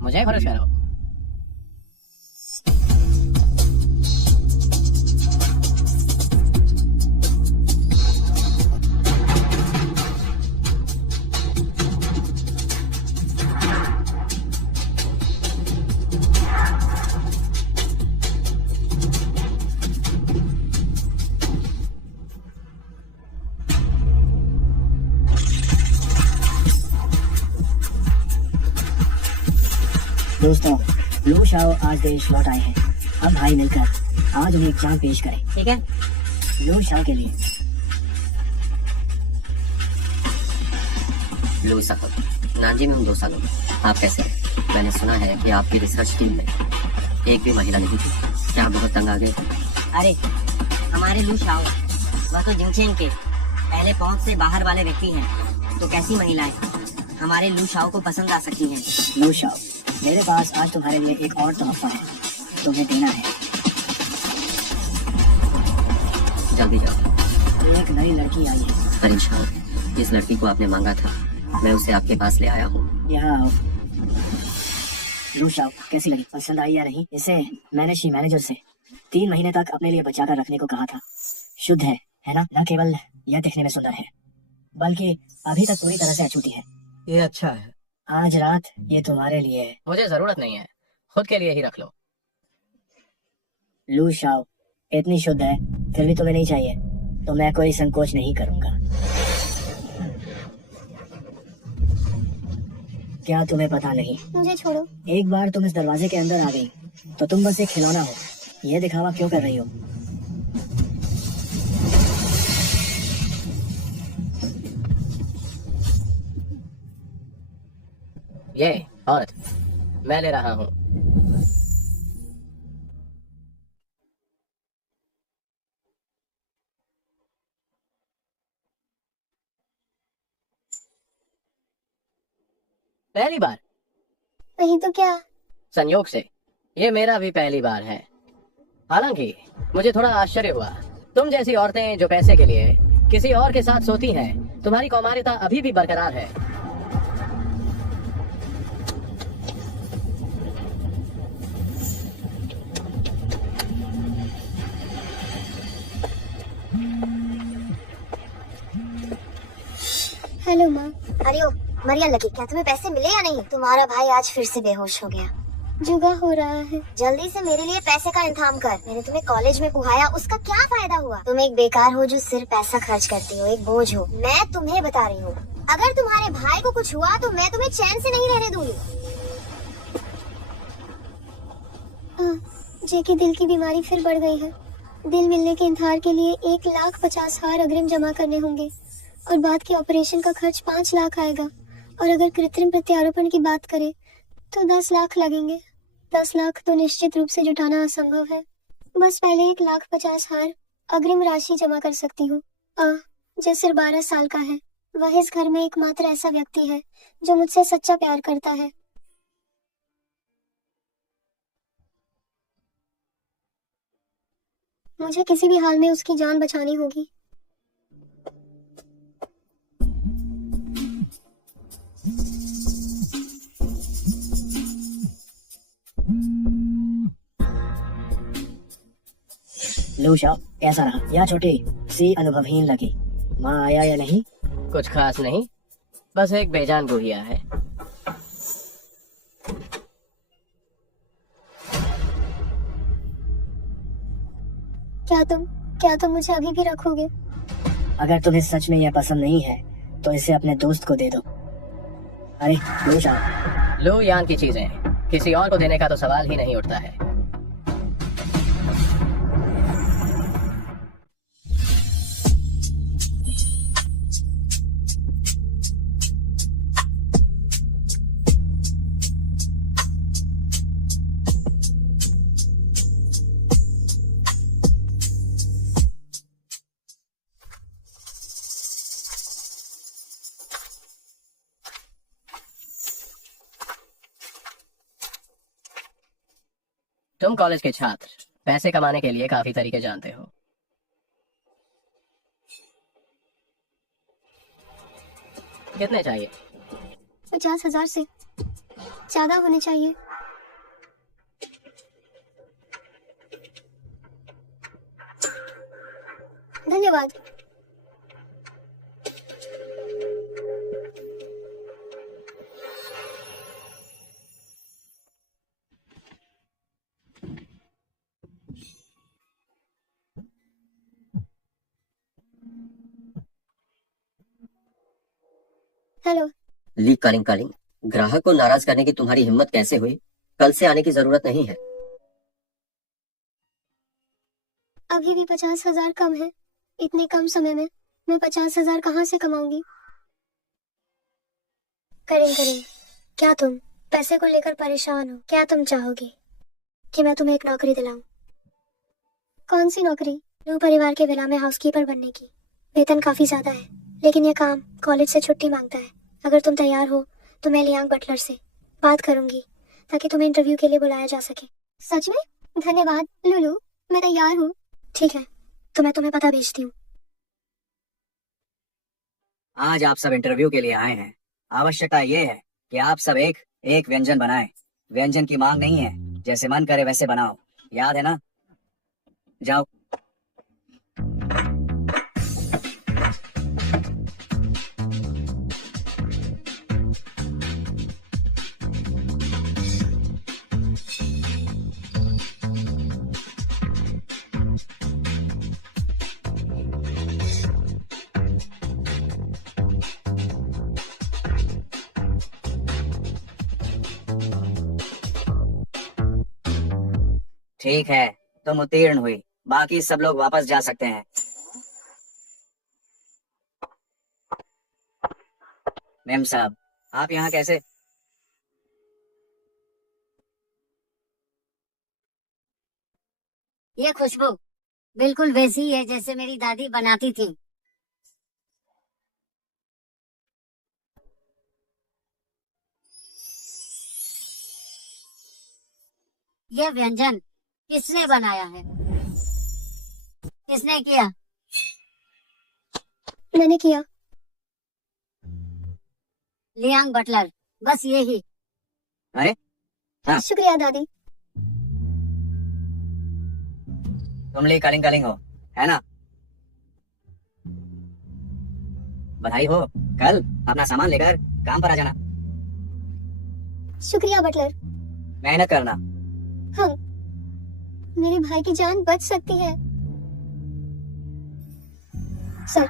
मुझे भरोस करो। दोस्तों, लू शाओ आज देश लौट आए हैं। अब भाई मिलकर आज उन्हें एग्जाम पेश करें। ठीक है। लू शाओ के लिए। लो साहब, नानजी में हम 2 सालों में। आप कैसे हैं? मैंने सुना है कि आपकी रिसर्च टीम में एक भी महिला नहीं थी। क्या आप बहुत तंग आ गए? अरे हमारे लू शाओ वह तो जिंगचेन के पहले पहुंच से बाहर वाले व्यक्ति हैं, तो कैसी महिलाएं हमारे लू शाओ को पसंद आ सकती हैं। लू शाओ, मेरे पास आज तुम्हारे लिए एक और तोहफा है, तुम्हें देना है। जल्दी जाओ। एक नई लड़की आई है। अरे शाओ, जिस लड़की को आपने मांगा था मैं उसे आपके पास ले आया हूँ। यहाँ आओ। लू शाओ कैसी लगी, पसंद आई या नहीं? इसे मैंने शी मैनेजर से 3 महीने तक अपने लिए बचाकर रखने को कहा था। शुद्ध है ना? न केवल यह दिखने में सुंदर है, बल्कि अभी तक पूरी तरह से अछूती है। ये अच्छा है। आज रात ये तुम्हारे लिए है। मुझे जरूरत नहीं है, खुद के लिए ही रख लो। लू शाओ इतनी शुद्ध है फिर भी तुम्हें नहीं चाहिए, तो मैं कोई संकोच नहीं करूंगा। क्या तुम्हें पता नहीं? मुझे छोड़ो। एक बार तुम इस दरवाजे के अंदर आ गई तो तुम बस एक खिलौना हो। ये दिखावा क्यों कर रही हो? ये औरत मैं ले रहा हूँ। पहली बार? नहीं तो क्या। संयोग से ये मेरा भी पहली बार है। हालांकि मुझे थोड़ा आश्चर्य हुआ। तुम जैसी औरतें जो पैसे के लिए किसी और के साथ सोती हैं, तुम्हारी कौमार्यता अभी भी बरकरार है। हेलो माँ। अरे ओ मरिया लकी, क्या तुम्हें पैसे मिले या नहीं? तुम्हारा भाई आज फिर से बेहोश हो गया। जुगा हो रहा है। जल्दी से मेरे लिए पैसे का इंतजाम कर। मैंने तुम्हें कॉलेज में पढ़ाया, उसका क्या फायदा हुआ? तुम एक बेकार हो जो सिर्फ पैसा खर्च करती हो, एक बोझ हो। मैं तुम्हें बता रही हूँ, अगर तुम्हारे भाई को कुछ हुआ तो मैं तुम्हें चैन से नहीं रहने दूंगी। जेकी दिल की बीमारी फिर बढ़ गई है। दिल मिलने के इंतजार के लिए 1,50,000 अग्रिम जमा करने होंगे और बाद के ऑपरेशन का खर्च 5 लाख आएगा। और अगर कृत्रिम प्रत्यारोपण की बात करें तो 10 लाख लगेंगे। 10 लाख तो निश्चित रूप से जुटाना असंभव है। बस पहले 1,50,000 अग्रिम राशि जमा कर सकती हूँ। जो सिर्फ 12 साल का है। वह इस घर में एकमात्र ऐसा व्यक्ति है जो मुझसे सच्चा प्यार करता है। मुझे किसी भी हाल में उसकी जान बचानी होगी। लू शाओ कैसा रहा? यह छोटी सी अनुभवहीन लगी। माँ आया या नहीं? कुछ खास नहीं, बस एक बेजान गुहिया है। क्या तुम मुझे अभी भी रखोगे? अगर तुम्हें सच में यह पसंद नहीं है तो इसे अपने दोस्त को दे दो। अरे लू शाओ, लो यान की चीजें किसी और को देने का तो सवाल ही नहीं उठता है। तुम कॉलेज के छात्र पैसे कमाने के लिए काफी तरीके जानते हो। कितने चाहिए? 50,000 से ज्यादा होने चाहिए। धन्यवाद। हेलो। ली कलिंग कलिंग, ग्राहक को नाराज करने की तुम्हारी हिम्मत कैसे हुई? कल से आने की जरूरत नहीं है। अभी भी 50,000 कम है। इतने कम समय में मैं 50,000 कहाँ से कमाऊंगी? करें, क्या तुम पैसे को लेकर परेशान हो? क्या तुम चाहोगे कि मैं तुम्हें एक नौकरी दिलाऊं? कौन सी नौकरी? लू परिवार के विला में हाउसकीपर बनने की। वेतन काफी ज्यादा है, लेकिन यह काम कॉलेज से छुट्टी मांगता है। अगर तुम तैयार हो तो मैं लियांग बटलर से बात करूंगी ताकि तुम्हें इंटरव्यू के लिए बुलाया जा सके। सच में? धन्यवाद लुलू, मैं तैयार हूँ। ठीक है, तो मैं तुम्हें पता भेजती हूँ। आज आप सब इंटरव्यू के लिए आए हैं। आवश्यकता ये है कि आप सब एक एक व्यंजन बनाएं। व्यंजन की मांग नहीं है, जैसे मन करे वैसे बनाओ। याद है ना? जाओ। ठीक है, तुम उत्तीर्ण हुई। बाकी सब लोग वापस जा सकते हैं। मैम साहब, आप यहाँ कैसे? ये खुशबू बिल्कुल वैसी ही है जैसे मेरी दादी बनाती थी। ये व्यंजन किसने बनाया है? किसने किया? मैंने किया। लियांग बटलर, बस यही। अरे हाँ। शुक्रिया दादी। तुम ली कलिंग कलिंग हो, है ना? बधाई हो। कल अपना सामान लेकर काम पर आ जाना। शुक्रिया बटलर। मेहनत करना। हाँ, मेरे भाई की जान बच सकती है। सर,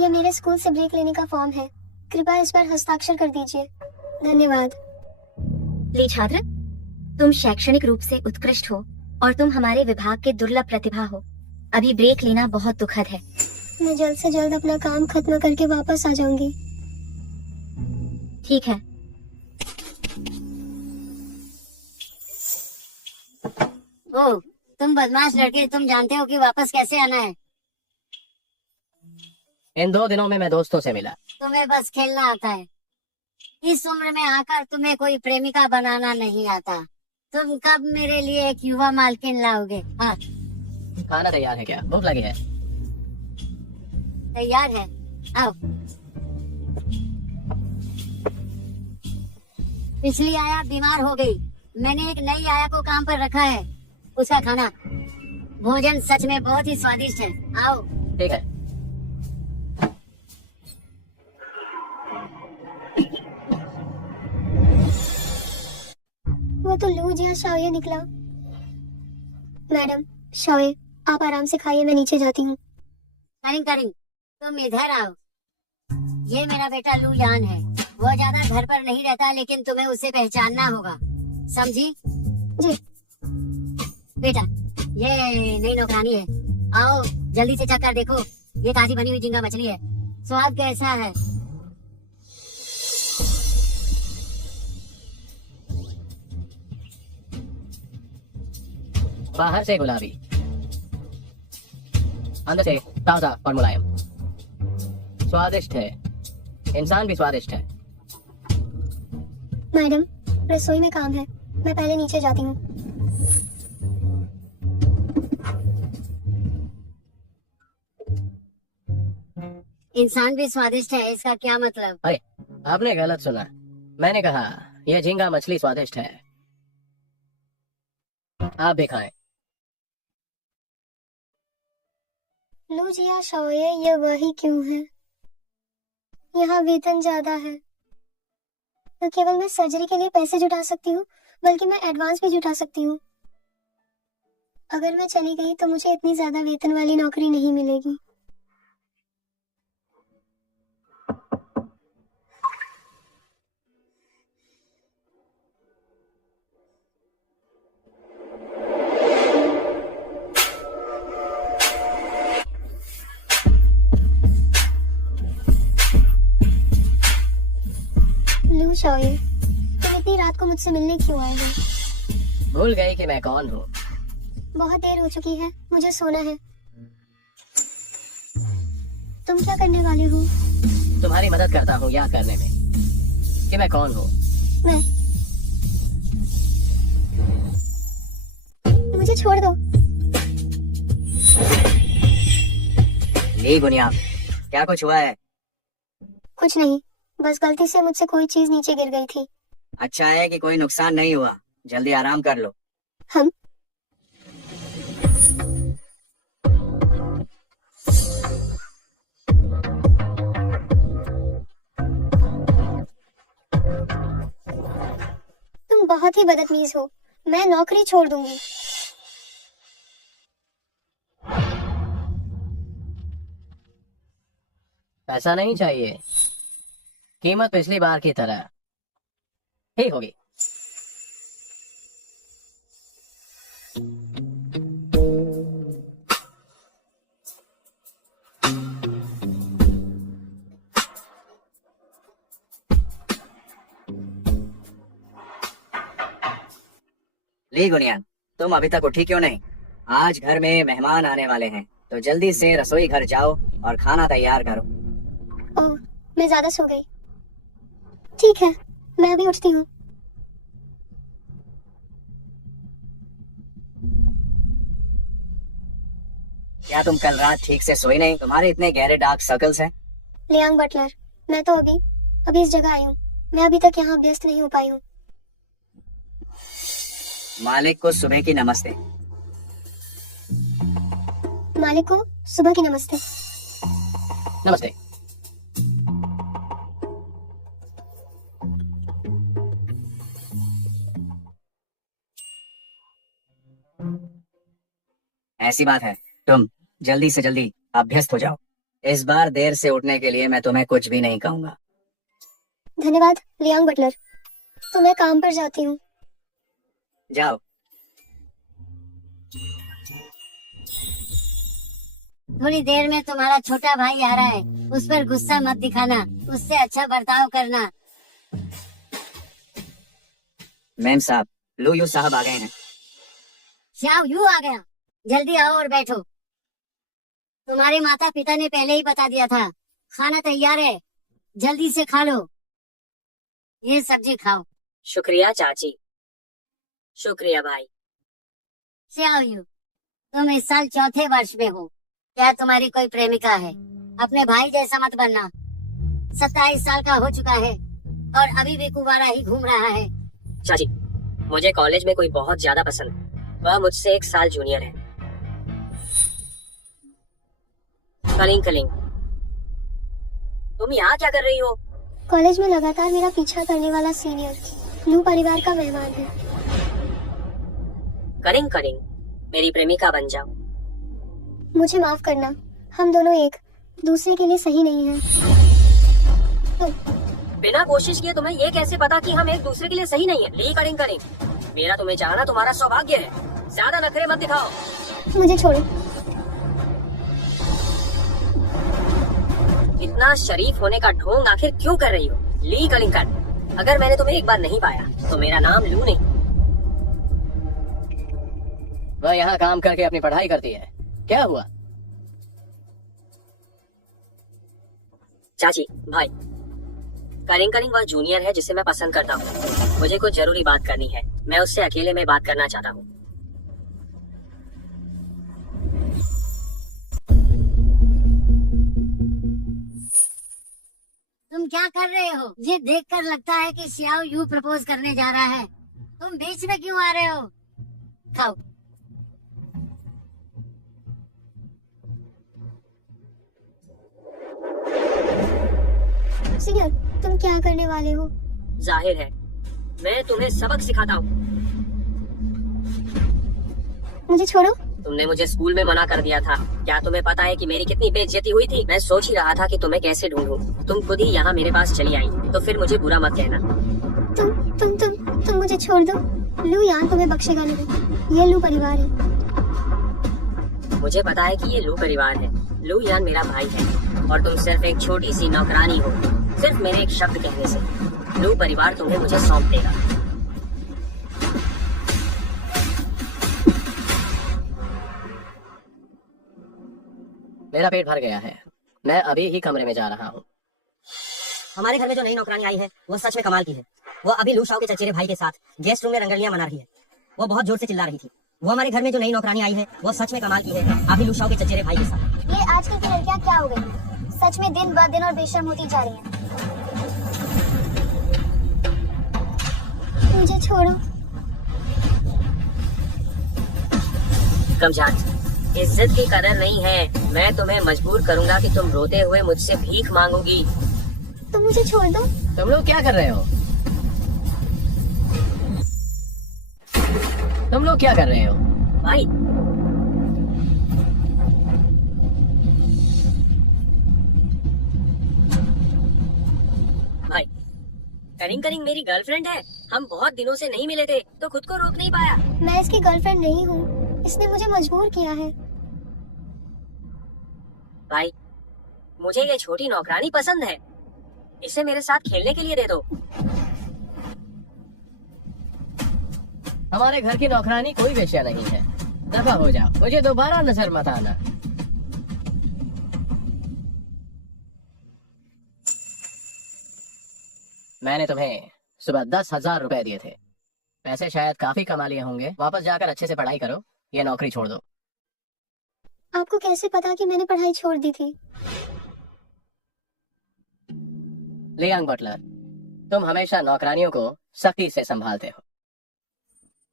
ये मेरे स्कूल से ब्रेक लेने का फॉर्म है। कृपया इस पर हस्ताक्षर कर दीजिए। धन्यवाद। ली छात्र, तुम शैक्षणिक रूप से उत्कृष्ट हो और तुम हमारे विभाग के दुर्लभ प्रतिभा हो। अभी ब्रेक लेना बहुत दुखद है। मैं जल्द से जल्द अपना काम खत्म करके वापस आ जाऊंगी। ठीक है। ओ, तुम बदमाश लड़के, तुम जानते हो कि वापस कैसे आना है? इन 2 दिनों में मैं दोस्तों से मिला। तुम्हें बस खेलना आता है। इस उम्र में आकर तुम्हें कोई प्रेमिका बनाना नहीं आता। तुम कब मेरे लिए एक युवा मालकिन लाओगे? हाँ, खाना तैयार है क्या? भूख लगी है। तैयार है, आओ। पिछली आया बीमार हो गई। मैंने एक नई आया को काम पर रखा है। उसका खाना भोजन सच में बहुत ही स्वादिष्ट है। आओ। ठीक है। वो तो लू जिया शाओये निकला। मैडम, शाओये, आप आराम से खाइए, मैं नीचे जाती हूँ। करिंग करिंग, तुम इधर आओ। ये मेरा बेटा लू यान है। वो ज्यादा घर पर नहीं रहता, लेकिन तुम्हें उसे पहचानना होगा, समझी? जी। बेटा, ये नई नौकरानी है। आओ जल्दी से चेक कर देखो। ये ताजी बनी हुई झींगा मछली है। स्वाद कैसा है? बाहर से गुलाबी, अंदर से ताजा और मुलायम। स्वादिष्ट है। इंसान भी स्वादिष्ट है। मैडम, रसोई में काम है, मैं पहले नीचे जाती हूँ। इंसान भी स्वादिष्ट है, इसका क्या मतलब? आपने गलत सुना। मैंने कहा यह झींगा मछली स्वादिष्ट है। आप भी खाएं। लू जिया शाओये, ये वही क्यों है? यहाँ वेतन ज्यादा है। न केवल मैं सर्जरी के लिए पैसे जुटा सकती हूँ, बल्कि मैं एडवांस भी जुटा सकती हूँ। अगर मैं चली गई तो मुझे इतनी ज्यादा वेतन वाली नौकरी नहीं मिलेगी। लू शाओये, तुम इतनी रात को मुझसे मिलने क्यों आए हो? भूल गई कि मैं कौन हूँ। बहुत देर हो चुकी है, मुझे सोना है। तुम क्या करने वाले हो? तुम्हारी मदद करता हूँ याद करने में कि मैं कौन हूँ। मैं मुझे छोड़ दो। ली गुनिया, क्या कुछ हुआ है? कुछ नहीं, बस गलती से मुझसे कोई चीज नीचे गिर गई थी। अच्छा है कि कोई नुकसान नहीं हुआ। जल्दी आराम कर लो। हम तुम बहुत ही बदतमीज हो। मैं नौकरी छोड़ दूंगी। पैसा नहीं चाहिए, कीमत पिछली बार की तरह ही होगी। ली गुनिया, तुम अभी तक उठी क्यों नहीं? आज घर में मेहमान आने वाले हैं, तो जल्दी से रसोई घर जाओ और खाना तैयार करो। ओह, मैं ज्यादा सो गई। ठीक है, मैं अभी उठती हूँ। क्या तुम कल रात ठीक से सोई नहीं? तुम्हारे इतने गहरे डार्क सर्कल्स हैं। लियांग बटलर, मैं तो अभी इस जगह आई हूँ। मैं अभी तक यहाँ व्यस्त नहीं हो पाई हूँ। मालिक को सुबह की नमस्ते। मालिक को सुबह की नमस्ते। नमस्ते। ऐसी बात है, तुम जल्दी से जल्दी अभ्यस्त हो जाओ। इस बार देर से उठने के लिए मैं तुम्हें कुछ भी नहीं कहूंगा। धन्यवाद लियांग बटलर। तो मैं काम पर जाती हूँ। जाओ। थोड़ी देर में तुम्हारा छोटा भाई आ रहा है, उस पर गुस्सा मत दिखाना, उससे अच्छा बर्ताव करना। मैम साहब, लू यू साहब आ गए हैं। श्याओ यू आ गया, जल्दी आओ और बैठो। तुम्हारे माता पिता ने पहले ही बता दिया था, खाना तैयार है, जल्दी से खा लो। ये सब्जी खाओ। शुक्रिया चाची। शुक्रिया भाई। श्याओ यू, तुम इस साल चौथे वर्ष में हो। क्या तुम्हारी कोई प्रेमिका है? अपने भाई जैसा मत बनना। 27 साल का हो चुका है और अभी भी कुंवारा ही घूम रहा है। चाची, मुझे कॉलेज में कोई बहुत ज्यादा पसंद है। वह मुझसे 1 साल जूनियर है। कलिंग कलिंग, तुम यहाँ क्या कर रही हो? कॉलेज में लगातार मेरा पीछा करने वाला सीनियर लू परिवार का मेहमान है। कलिंग कलिंग, मेरी प्रेमिका बन जाओ। मुझे माफ करना, हम दोनों एक दूसरे के लिए सही नहीं हैं। बिना कोशिश किए तुम्हें ये कैसे पता कि हम एक दूसरे के लिए सही नहीं है? ली कलिंग कलिंग, मेरा तुम्हें चाहना तुम्हारा सौभाग्य है। ज्यादा नखरे मत दिखाओ। मुझे छोड़ो। इतना शरीफ होने का ढोंग आखिर क्यों कर रही हो? ली कलिंगन, अगर मैंने तुम्हें एक बार नहीं पाया तो मेरा नाम लू नहीं। वह यहाँ काम करके अपनी पढ़ाई करती है। क्या हुआ? चाची भाई, कलिंग कलिंग वह जूनियर है जिसे मैं पसंद करता हूँ। मुझे कुछ जरूरी बात करनी है। मैं उससे अकेले में बात करना चाहता हूँ। तुम क्या कर रहे हो? ये देखकर लगता है कि श्याओ यू प्रपोज करने जा रहा है। तुम बीच में क्यों आ रहे हो? खाओ। सिंगर, तुम क्या करने वाले हो? जाहिर है मैं तुम्हें सबक सिखाता हूँ। मुझे छोड़ो। तुमने मुझे स्कूल में मना कर दिया था। क्या तुम्हें पता है कि मेरी कितनी बेइज्जती हुई थी? मैं सोच ही रहा था कि तुम्हें कैसे ढूंढूं। तुम खुद ही यहाँ मेरे पास चली आई, तो फिर मुझे बुरा मत कहना। तुम मुझे छोड़ दो। लू यान तुम्हें बख्शेगा नहीं। ये लू परिवार है। मुझे पता है कि ये लू परिवार है। लू यान मेरा भाई है और तुम सिर्फ एक छोटी सी नौकरानी हो। सिर्फ मेरे एक शब्द कहने से लू परिवार तुम्हें मुझे सौंप देगा। मेरा पेट भर गया है। मैं अभी ही कमरे में जा रहा हूँ। हमारे घर में जो नई नौकरानी आई है वो सच में कमाल की है। वो अभी लू शाओ के चचेरे भाई के साथ गेस्ट रूम में रंगलियां मना रही है। वो बहुत जोर से चिल्ला रही थी। वो हमारे घर में जो नई नौकरानी आई है वो सच में कमाल की है, अभी लू शाओ के चचेरे भाई के साथ। ये आजकल की लड़कियां क्या हो गई? सच में दिन ब दिन और बेशर्म होती जा रही हैं। मुझे छोड़ो। कमजात, इज्जत की कदर नहीं है। मैं तुम्हें मजबूर करूंगा कि तुम रोते हुए मुझसे भीख मांगोगी। तुम मुझे छोड़ दो। तुम लोग क्या कर रहे हो? तुम लोग क्या कर रहे हो? भाई भाई करिंग करिंग मेरी गर्लफ्रेंड है। हम बहुत दिनों से नहीं मिले थे तो खुद को रोक नहीं पाया। मैं इसकी गर्लफ्रेंड नहीं हूँ। इसने मुझे मजबूर किया है। भाई मुझे ये छोटी नौकरानी पसंद है। इसे मेरे साथ खेलने के लिए दे दो। हमारे घर की नौकरानी कोई वेश्या नहीं है। दफा हो जाओ, मुझे दोबारा नजर मत आना। मैंने तुम्हें सुबह 10,000 रुपए दिए थे। पैसे शायद काफी कमा लिए होंगे। वापस जाकर अच्छे से पढ़ाई करो, ये नौकरी छोड़ दो। आपको कैसे पता कि मैंने पढ़ाई छोड़ दी थी? लियांग बटलर, तुम हमेशा नौकरानियों को सख्ती से संभालते हो।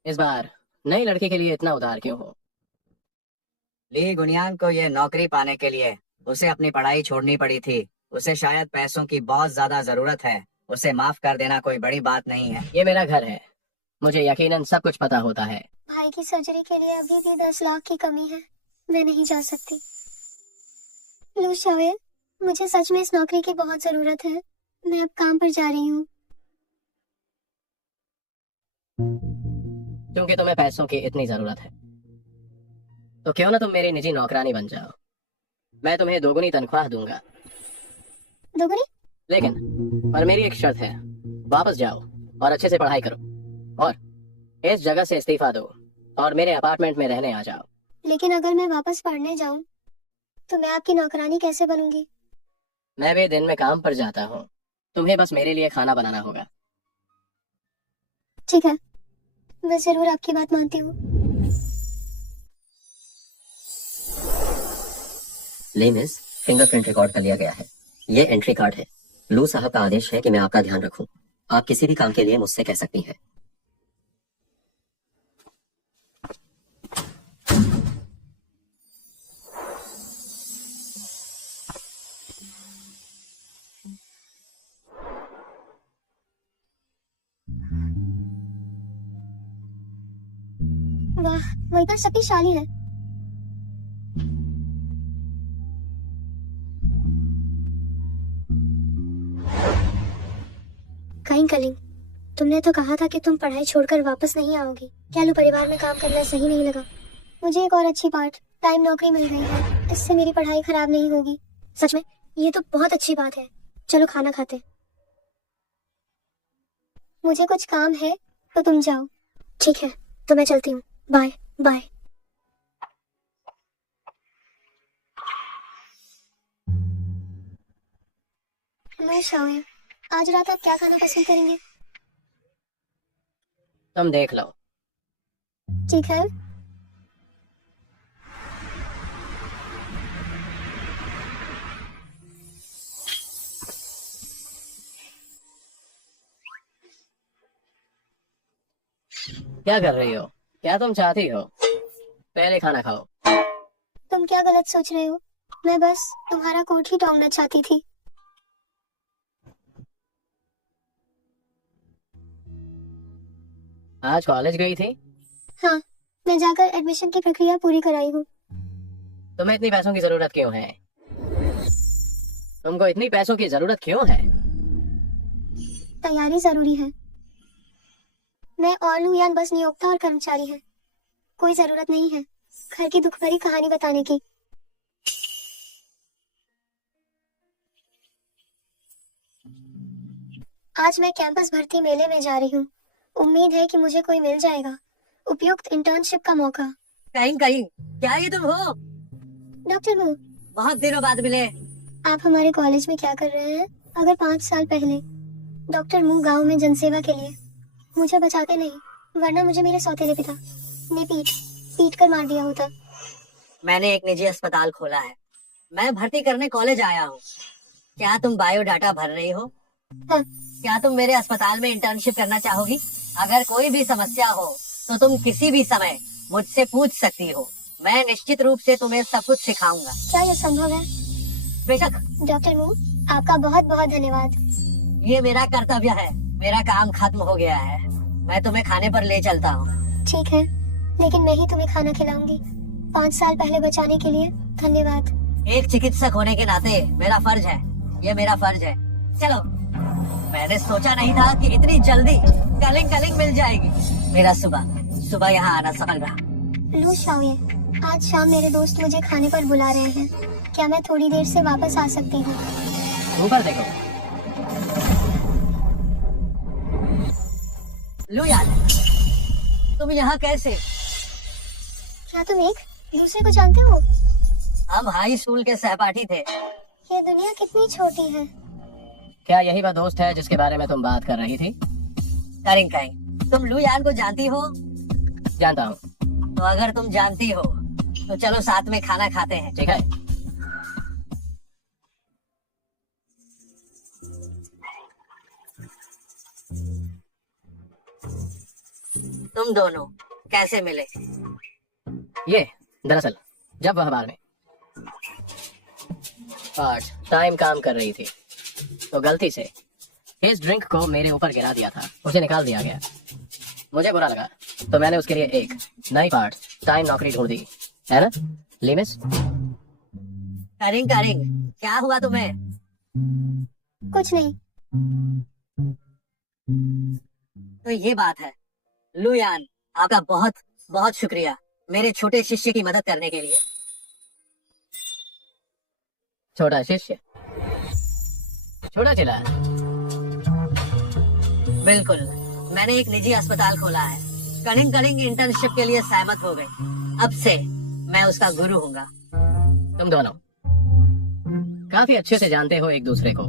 इस बार नई लड़की के लिए इतना उदार क्यों हो? ली गुनियांग को ये नौकरी पाने के लिए उसे अपनी पढ़ाई छोड़नी पड़ी थी। उसे शायद पैसों की बहुत ज्यादा जरूरत है। उसे माफ कर देना कोई बड़ी बात नहीं है। ये मेरा घर है, मुझे यकीनन सब कुछ पता होता है। भाई की सर्जरी के लिए अभी भी 10 लाख की कमी है। मैं नहीं जा सकती। लू शाओ, मुझे सच में इस नौकरी की बहुत जरूरत है। मैं अब काम पर जा रही हूँ। क्योंकि तुम्हें पैसों की इतनी जरूरत है तो क्यों ना तुम मेरी निजी नौकरानी बन जाओ। मैं तुम्हें दोगुनी तनख्वाह दूंगा। दोगुनी? लेकिन पर मेरी एक शर्त है। वापस जाओ और अच्छे से पढ़ाई करो और इस जगह से इस्तीफा दो और मेरे अपार्टमेंट में रहने आ जाओ। लेकिन अगर मैं वापस पढ़ने जाऊं तो मैं आपकी नौकरानी कैसे बनूंगी? मैं भी दिन में काम पर जाता हूँ। तुम्हें बस मेरे लिए खाना बनाना होगा। ठीक है, मैं जरूर आपकी बात मानती हूँ। ले मिस, फिंगरप्रिंट रिकॉर्ड कर लिया गया है। ये एंट्री कार्ड है। लू साहब का आदेश है कि मैं आपका ध्यान रखूं। आप किसी भी काम के लिए मुझसे कह सकती हैं। वाह, वो इतना शक्तिशाली है। कहीं कलिंग, तुमने तो कहा था कि तुम पढ़ाई छोड़कर वापस नहीं आओगी। क्या लू परिवार में काम करना सही नहीं लगा? मुझे एक और अच्छी पार्ट टाइम नौकरी मिल गई है। इससे मेरी पढ़ाई खराब नहीं होगी। सच में ये तो बहुत अच्छी बात है। चलो खाना खाते। मुझे कुछ काम है तो तुम जाओ। ठीक है, तो मैं चलती हूँ। Bye bye. लो शाओ, आज रात आप क्या खाना पसंद करेंगे? तुम देख लो। ठीक है। क्या कर रही हो? क्या तुम चाहती हो? पहले खाना खाओ। तुम क्या गलत सोच रहे हो? मैं बस तुम्हारा कोट ही टांगना चाहती थी। आज कॉलेज गई थी? हाँ, मैं जाकर एडमिशन की प्रक्रिया पूरी कराई हूँ। तुम्हें इतनी पैसों की जरूरत क्यों है? तुमको इतनी पैसों की जरूरत क्यों है? तैयारी जरूरी है। मैं और लुयान बस नियोक्ता और कर्मचारी हैं। कोई जरूरत नहीं है घर की दुख भरी कहानी बताने की। आज मैं कैंपस भर्ती मेले में जा रही हूँ। उम्मीद है कि मुझे कोई मिल जाएगा, उपयुक्त इंटर्नशिप का मौका। कहीं कहीं क्या ये तुम हो? डॉक्टर मू, बहुत दिनों बाद मिले। आप हमारे कॉलेज में क्या कर रहे हैं? अगर 5 साल पहले डॉक्टर मू गांव में जनसेवा के लिए मुझे बचाते नहीं, वरना मुझे मेरे सौतेले पिता ने पीट कर मार दिया होता। मैंने एक निजी अस्पताल खोला है। मैं भर्ती करने कॉलेज आया हूँ। क्या तुम बायोडाटा भर रही हो? हाँ। क्या तुम मेरे अस्पताल में इंटर्नशिप करना चाहोगी? अगर कोई भी समस्या हो तो तुम किसी भी समय मुझसे पूछ सकती हो। मैं निश्चित रूप से तुम्हें सब कुछ सिखाऊंगा। क्या यह संभव है? बेशक। डॉक्टर मू, आपका बहुत बहुत धन्यवाद। ये मेरा कर्तव्य है। मेरा काम खत्म हो गया है। मैं तुम्हें खाने पर ले चलता हूँ। ठीक है, लेकिन मैं ही तुम्हें खाना खिलाऊंगी। 5 साल पहले बचाने के लिए धन्यवाद। एक चिकित्सक होने के नाते मेरा फर्ज है। ये मेरा फर्ज है। चलो। मैंने सोचा नहीं था कि इतनी जल्दी कलिंग मिल जाएगी। मेरा सुबह यहाँ आना सफल रहा। लू शाओये, आज शाम मेरे दोस्त मुझे खाने पर बुला रहे हैं। क्या मैं थोड़ी देर से वापस आ सकती हूँ? ऊपर देखो। लुयान, तुम यहाँ कैसे? क्या तुम एक दूसरे को जानते हो? हम हाई स्कूल के सहपाठी थे। ये दुनिया कितनी छोटी है। क्या यही वह दोस्त है जिसके बारे में तुम बात कर रही थी? करिंग, तुम लुयान को जानती हो? जानता हूँ। तो अगर तुम जानती हो तो चलो साथ में खाना खाते हैं। ठीक है। तुम दोनों कैसे मिले? ये दरअसल जब वह बार में पार्ट टाइम काम कर रही थी तो गलती से इस ड्रिंक को मेरे ऊपर गिरा दिया था। उसे निकाल दिया गया। मुझे बुरा लगा तो मैंने उसके लिए एक नई पार्ट टाइम नौकरी ढूंढ दी, है ना लिमिस? करिंग, क्या हुआ तुम्हें? कुछ नहीं। तो ये बात है। लुयान, आपका बहुत बहुत शुक्रिया मेरे छोटे शिष्य की मदद करने के लिए। छोटा शिष्य? छोटा चिल्ला? बिल्कुल। मैंने एक निजी अस्पताल खोला है। कलिंग इंटर्नशिप के लिए सहमत हो गई। अब से मैं उसका गुरु हूँगा। तुम दोनों काफी अच्छे से जानते हो एक दूसरे को,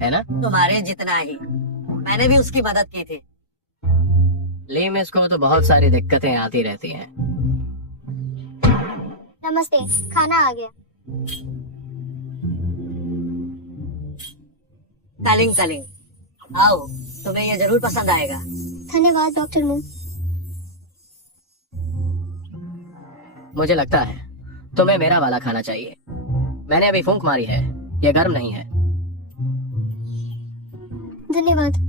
है ना? तुम्हारे जितना ही। मैंने भी उसकी मदद की थी। लिमिस को तो बहुत सारी दिक्कतें आती रहती हैं। नमस्ते, खाना आ गया। कलिंग, आओ, तुम्हें ये जरूर पसंद आएगा। धन्यवाद डॉक्टर मू। मुझे लगता है तुम्हें मेरा वाला खाना चाहिए। मैंने अभी फूंक मारी है, ये गर्म नहीं है। धन्यवाद।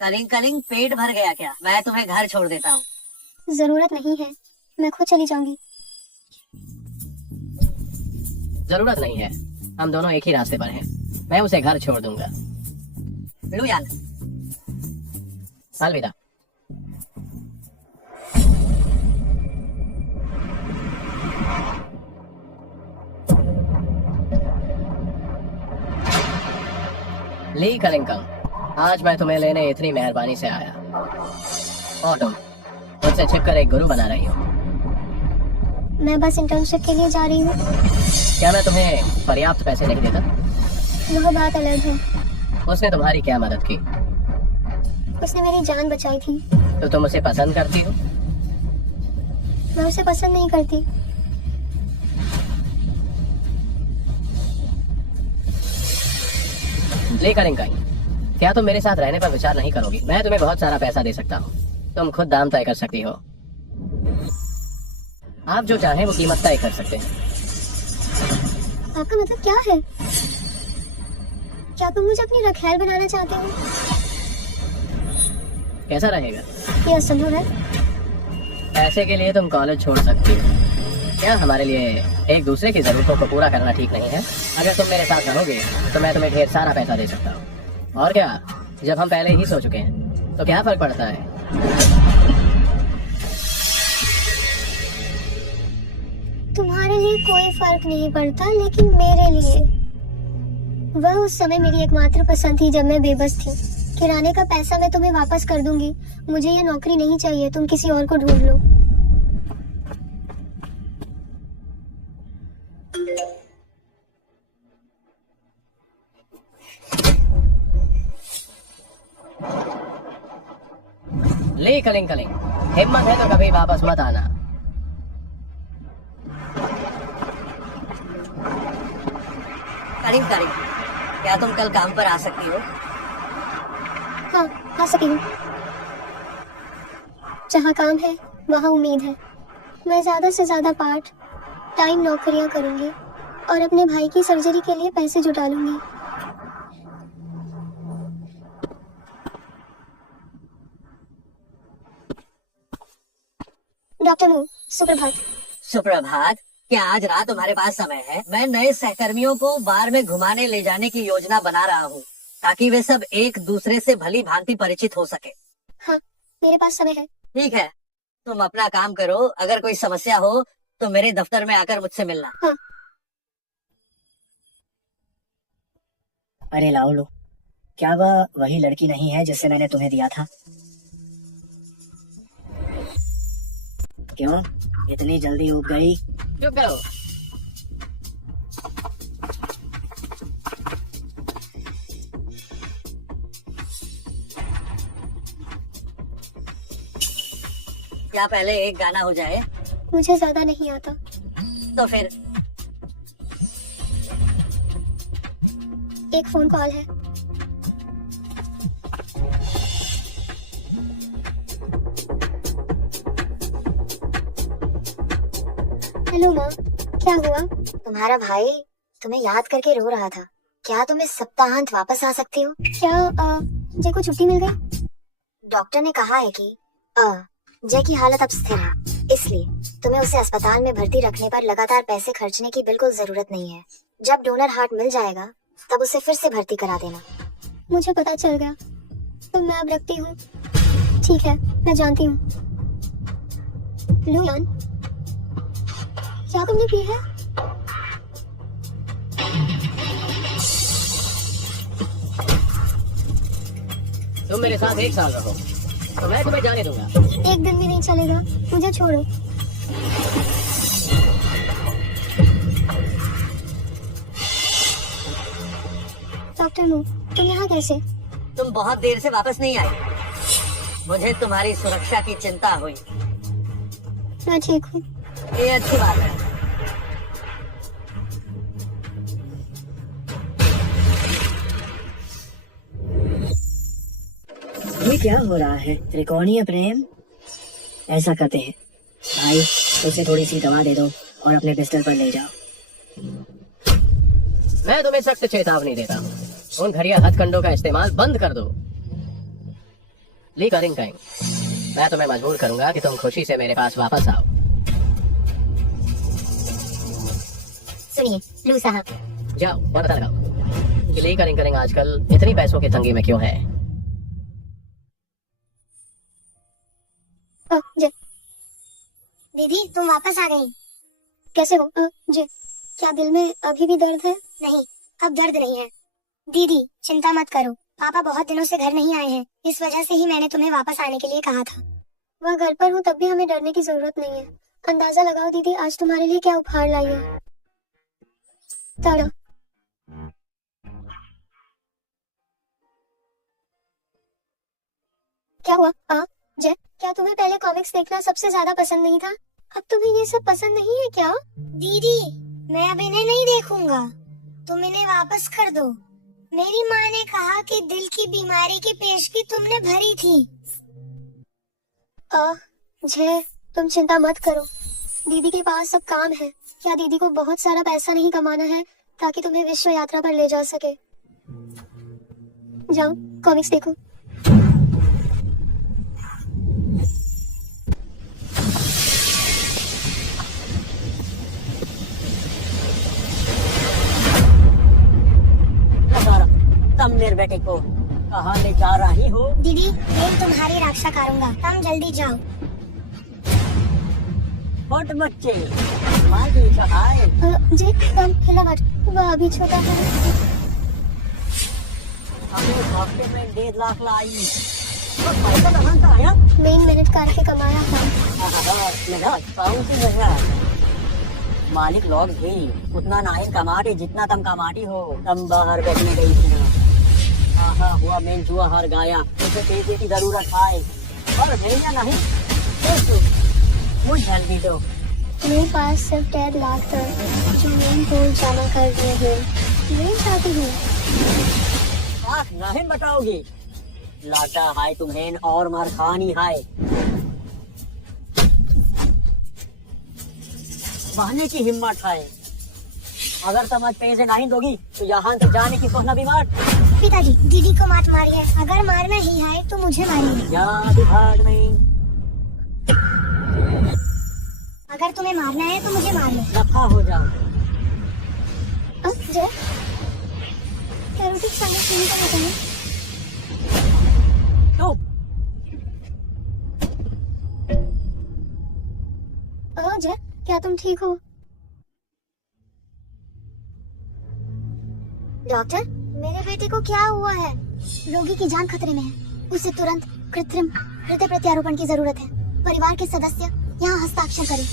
कलिंग, पेट भर गया क्या? मैं तुम्हें घर छोड़ देता हूँ। जरूरत नहीं है, मैं खुद चली जाऊंगी। जरूरत नहीं है, हम दोनों एक ही रास्ते पर हैं। मैं उसे घर छोड़ दूंगा। लुयान, अलविदा। ली कलिंगम, आज मैं तुम्हें लेने इतनी मेहरबानी से आया और तुम मुझसे छिपकर एक गुरु बना रही हो। मैं बस इंटर्नशिप के लिए जा रही हूँ। क्या मैं तुम्हें पर्याप्त पैसे नहीं देता? वह बात अलग है। उसने तुम्हारी क्या मदद की? उसने मेरी जान बचाई थी। तो तुम उसे पसंद करती हो? मैं उसे पसंद नहीं करती। लेकर इनका क्या तुम मेरे साथ रहने पर विचार नहीं करोगी? मैं तुम्हें बहुत सारा पैसा दे सकता हूँ, तुम खुद दाम तय कर सकती हो। आप जो चाहें वो कीमत तय कर सकते हैं। आपका मतलब क्या है? क्या तुम मुझे अपनी रखैल बनाना चाहते हो? कैसा रहेगा? ये असंभव है। पैसे के लिए तुम कॉलेज छोड़ सकती हो। क्या हमारे लिए एक दूसरे की जरूरतों को पूरा करना ठीक नहीं है? अगर तुम मेरे साथ रहोगे तो मैं तुम्हें ढेर सारा पैसा दे सकता हूँ। और क्या, जब हम पहले ही सो चुके हैं तो क्या फर्क पड़ता है? तुम्हारे लिए कोई फर्क नहीं पड़ता, लेकिन मेरे लिए वह उस समय मेरी एकमात्र पसंद थी जब मैं बेबस थी। किराने का पैसा मैं तुम्हें वापस कर दूंगी। मुझे यह नौकरी नहीं चाहिए, तुम किसी और को ढूंढ लो। ले कलिंग कलिंग, हिम्मत है तो कभी वापस मत आना। करीम करीम, क्या तुम कल काम पर आ सकती हो? हाँ, आ सकी हूँ। जहाँ काम है वहाँ उम्मीद है। मैं ज्यादा से ज्यादा पार्ट टाइम नौकरियाँ करूंगी और अपने भाई की सर्जरी के लिए पैसे जुटा लूंगी। डॉक्टर मू, सुप्रभात। सुप्रभात। क्या आज रात तुम्हारे पास समय है? मैं नए सहकर्मियों को बार में घुमाने ले जाने की योजना बना रहा हूँ ताकि वे सब एक दूसरे से भली भांति परिचित हो सके। हाँ, मेरे पास समय है। ठीक है, तुम अपना काम करो। अगर कोई समस्या हो तो मेरे दफ्तर में आकर मुझसे मिलना। हाँ। अरे लाओलो, क्या वह वही लड़की नहीं है जिससे मैंने तुम्हें दिया था? क्यों इतनी जल्दी उब गई? चुप करो। क्या पहले एक गाना हो जाए? मुझे ज्यादा नहीं आता। तो फिर एक फोन कॉल है। हेलो माँ, क्या हुआ? तुम्हारा भाई तुम्हें याद करके रो रहा था। क्या तुम इस सप्ताहांत वापस आ सकती हो? क्या जय को छुट्टी मिल गई? डॉक्टर ने कहा है कि जय की हालत अब स्थिर है, इसलिए तुम्हें उसे अस्पताल में भर्ती रखने पर लगातार पैसे खर्चने की बिल्कुल जरूरत नहीं है। जब डोनर हार्ट मिल जाएगा तब उसे फिर से भर्ती करा देना। मुझे पता चल गया, तो मैं अब रखती हूँ। ठीक है, मैं जानती हूँ। लुयान, क्या तुमने पी है? तुम मेरे साथ एक साल रहो तो मैं तुम्हें जाने दूंगा। एक दिन भी नहीं चलेगा, मुझे छोड़ो। डॉक्टर मू, तुम यहाँ कैसे? तुम बहुत देर से वापस नहीं आई। मुझे तुम्हारी सुरक्षा की चिंता हुई। मैं ठीक हूँ। ये अच्छी बात है। ये क्या हो रहा है? त्रिकोणीय प्रेम? ऐसा करते हैं भाई, उसे थोड़ी सी दवा दे दो और अपने बिस्तर पर ले जाओ। मैं तुम्हें सख्त चेतावनी देता हूँ, उन घड़िया हथकंडों का इस्तेमाल बंद कर दो। ली करिंग करिंग, मैं तुम्हें मजबूर करूंगा कि तुम खुशी से मेरे पास वापस आओ। सुनिए लू साहब, जाओ और पता लगाओ कि ली करिंग करिंग आजकल इतनी पैसों की तंगी में क्यों है। जय, दीदी तुम वापस आ गई। कैसे हो? जय, क्या दिल में अभी भी दर्द है? नहीं, अब दर्द नहीं है। दीदी चिंता मत करो, पापा बहुत दिनों से घर नहीं आए हैं, इस वजह से ही मैंने तुम्हें वापस आने के लिए कहा था। वह घर पर हूँ तब भी हमें डरने की जरूरत नहीं है। अंदाजा लगाओ दीदी, आज तुम्हारे लिए क्या उपहार लाई है। ताड़ा, क्या हुआ? जय, क्या तुम्हें पहले कॉमिक्स देखना सबसे ज्यादा पसंद नहीं था? अब तुम्हें ये सब पसंद नहीं है क्या? दीदी मैं अब इन्हें नहीं देखूंगा, तुम इन्हें वापस कर दो। मेरी माँ ने कहा कि दिल की बीमारी की पेशगी तुमने भरी थी। जय, तुम चिंता मत करो, दीदी के पास सब काम है। क्या दीदी को बहुत सारा पैसा नहीं कमाना है ताकि तुम्हें विश्व यात्रा पर ले जा सके? जाओ कॉमिक्स देखो। तुम मेरे बेटे को कहाँ ले जा रही हो? दीदी, मैं तुम्हारी रक्षा करूंगा, तुम जल्दी जाओ। छोटे बच्चे, माँ की सहाय। जी, तुम हिला मत, वह अभी छोटा है। हमें हफ्ते में 1.5 लाख लाई। तो पैसा कहाँ से आया? मेन मेहनत करके कमाया था। मेरा पाँव से लगा। मालिक लोग भी उतना नहीं कमाते जितना तुम कमाती हो। तुम बाहर बैठने गई थी ना, आहा हुआ मेन जुआ हार गाया, उसे पैसे की जरूरत है और भैया नहीं तो मुझे जल्दी दो। मेरे पास सिर्फ 1.5 लाख था जो मेन पूल जमा कर रहे हैं। मैं चाहती हूँ। बात नहीं बताओगी? लाटा है तुम्हें और मार खानी है। बहने की हिम्मत है। अगर तुम आज पैसे नहीं दोगी तो यहाँ तक जाने की सोचना भी मत। पिताजी, दीदी को मत मारिए, अगर मारना ही है तो मुझे मारिए। जा विभाग में। अगर तुम्हें मारना है तो मुझे मार लो। दफा हो जाओ। जय, एरोटिक संगीत सुनने का मजा है। चुप। जय, क्या तुम ठीक हो? डॉक्टर, मेरे बेटे को क्या हुआ है? रोगी की जान खतरे में है, उसे तुरंत कृत्रिम हृदय प्रत्यारोपण की जरूरत है। परिवार के सदस्य यहाँ हस्ताक्षर करें।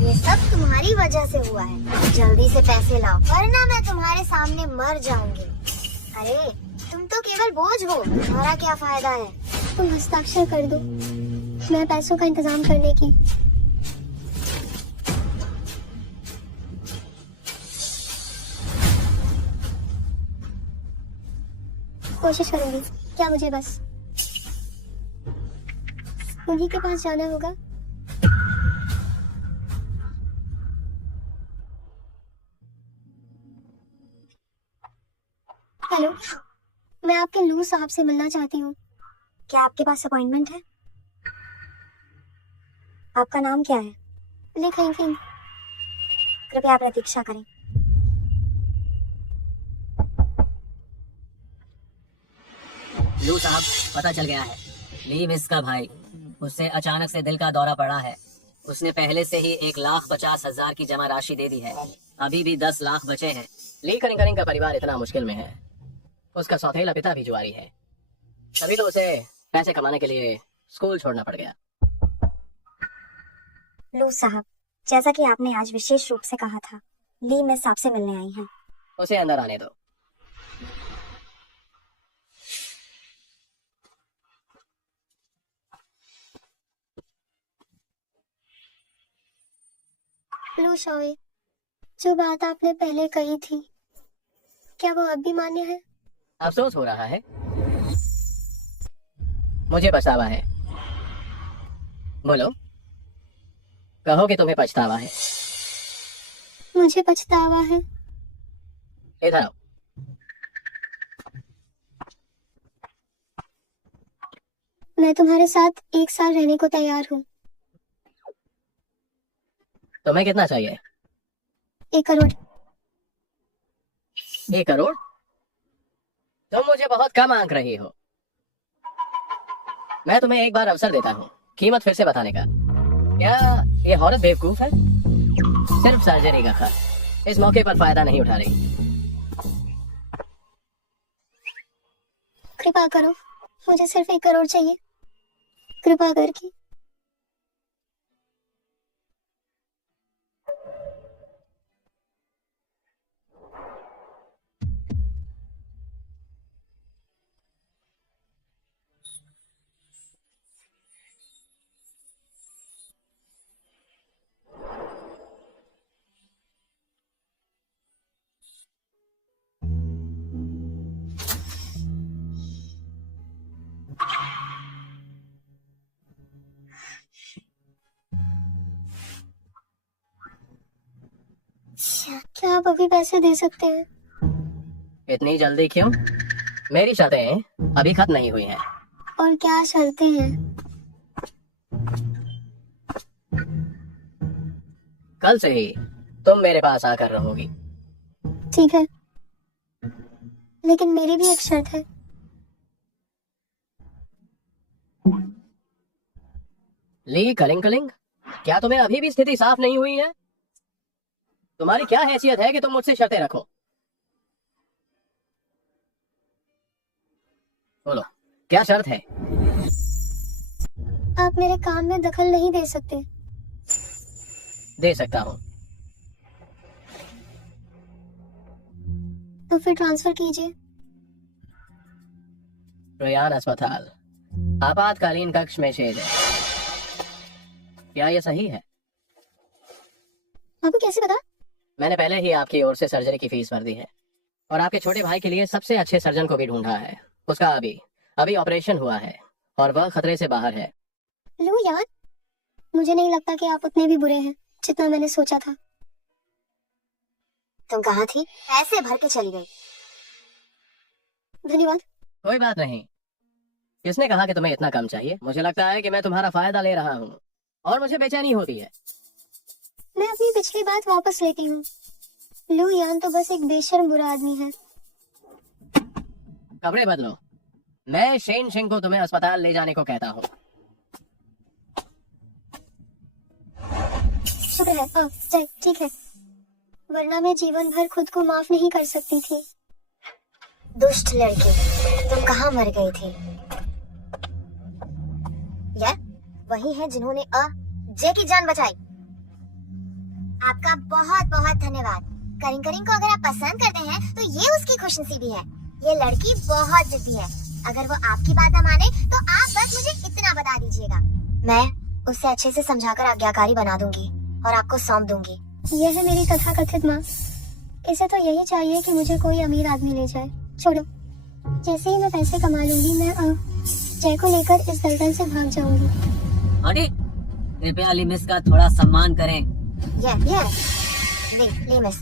ये सब तुम्हारी वजह से हुआ है। जल्दी से पैसे लाओ वरना मैं तुम्हारे सामने मर जाऊंगी। अरे तुम तो केवल बोझ हो, तुम्हारा क्या फायदा है? तुम हस्ताक्षर कर दो, मैं पैसों का इंतजाम करने की। कोशिश करूंगी। क्या मुझे बस उन्हीं के पास जाना होगा? हेलो, मैं आपके लू साहब से मिलना चाहती हूँ। क्या आपके पास अपॉइंटमेंट है? आपका नाम क्या है? लिखेंगे। कृपया प्रतीक्षा करें। लू साहब, पता चल गया है, ली मिस का भाई, उससे अचानक से दिल का दौरा पड़ा है। उसने पहले से ही 1,50,000 की जमा राशि दे दी है। अभी भी 10 लाख बचे हैं। ली कनिंग का परिवार इतना मुश्किल में है, उसका सौतेला पिता भी जुआरी है, तभी तो उसे पैसे कमाने के लिए स्कूल छोड़ना पड़ गया। लू साहब, जैसा कि आपने आज विशेष रूप से कहा था, ली मिस आपसे मिलने आई हैं। उसे अंदर आने दो। लू शॉवे, जो बात आपने पहले कही थी, क्या वो अब भी मान्य है? अफसोस हो रहा है, मुझे पछतावा है। बोलो, कहो कि तुम्हें पछतावा है। मुझे पछतावा है। इधर आओ। मैं तुम्हारे साथ 1 साल रहने को तैयार हूँ। तुम्हें कितना चाहिए? 1 करोड़। 1 करोड़? तुम मुझे बहुत कम आंक रही हो। मैं तुम्हें एक बार अवसर देता हूँ कीमत फिर से बताने का। क्या ये औरत बेवकूफ है? सिर्फ सर्जरी का खर्च, इस मौके पर फायदा नहीं उठा रही। कृपा करो, मुझे सिर्फ 1 करोड़ चाहिए, कृपा करके। क्या आप अभी पैसे दे सकते हैं? इतनी जल्दी क्यों? मेरी शर्तें अभी खत्म नहीं हुई हैं। और क्या शर्तें हैं? कल से ही तुम मेरे पास आकर रहोगी। ठीक है, लेकिन मेरी भी एक शर्त है। ली कलिंग कलिंग, क्या तुम्हें अभी भी स्थिति साफ नहीं हुई है? तुम्हारी क्या हैसियत है कि तुम मुझसे शर्तें रखो? बोलो, क्या शर्त है? आप मेरे काम में दखल नहीं दे सकते। दे सकता हूँ। तो फिर ट्रांसफर कीजिए। रोयान अस्पताल, आपातकालीन कक्ष में छेद है। क्या यह सही है? आपको कैसे पता? मैंने पहले ही आपकी ओर से सर्जरी की फीस भर दी है और आपके छोटे भाई के लिए सबसे अच्छे सर्जन को भी ढूंढा है। उसका अभी ऑपरेशन हुआ है और वह खतरे से बाहर है। लू यार, मुझे नहीं लगता कि आप उतने भी बुरे हैं जितना मैंने सोचा था। तुम कहाँ थी? ऐसे भर के चली गई। धन्यवाद। कोई बात नहीं। किसने कहा कि तुम्हें इतना कम चाहिए? मुझे लगता है कि मैं तुम्हारा फायदा ले रहा हूँ और मुझे बेचैनी होती है। मैं अपनी पिछली बात वापस लेती हूँ। लू यान तो बस एक बेशर्म बुरा आदमी है। कपड़े बदलो। मैं शेन सिंह को तुम्हें अस्पताल ले जाने को कहता हूँ। शुक्र है, जाए, ठीक है, वरना मैं जीवन भर खुद को माफ नहीं कर सकती थी। दुष्ट लड़की, तुम कहाँ मर गई थी? यह वही है जिन्होंने जे की जान बचाई। आपका बहुत बहुत धन्यवाद। करिंग करिंग को अगर आप पसंद करते हैं तो ये उसकी खुशनसीबी है। ये लड़की बहुत जिद्दी है। अगर वो आपकी बात न माने तो आप बस मुझे इतना बता दीजिएगा, मैं उसे अच्छे से समझाकर आज्ञाकारी बना दूंगी और आपको सौंप दूंगी। यह है मेरी तथाकथित माँ। इसे तो यही चाहिए कि मुझे कोई अमीर आदमी ले जाए। छोड़ो, जैसे ही मैं पैसे कमा लूंगी मैं जय को लेकर इस दलदल से भाग जाऊंगी। आंटी, कृपया लिमिस का थोड़ा सम्मान करें। ले मिस।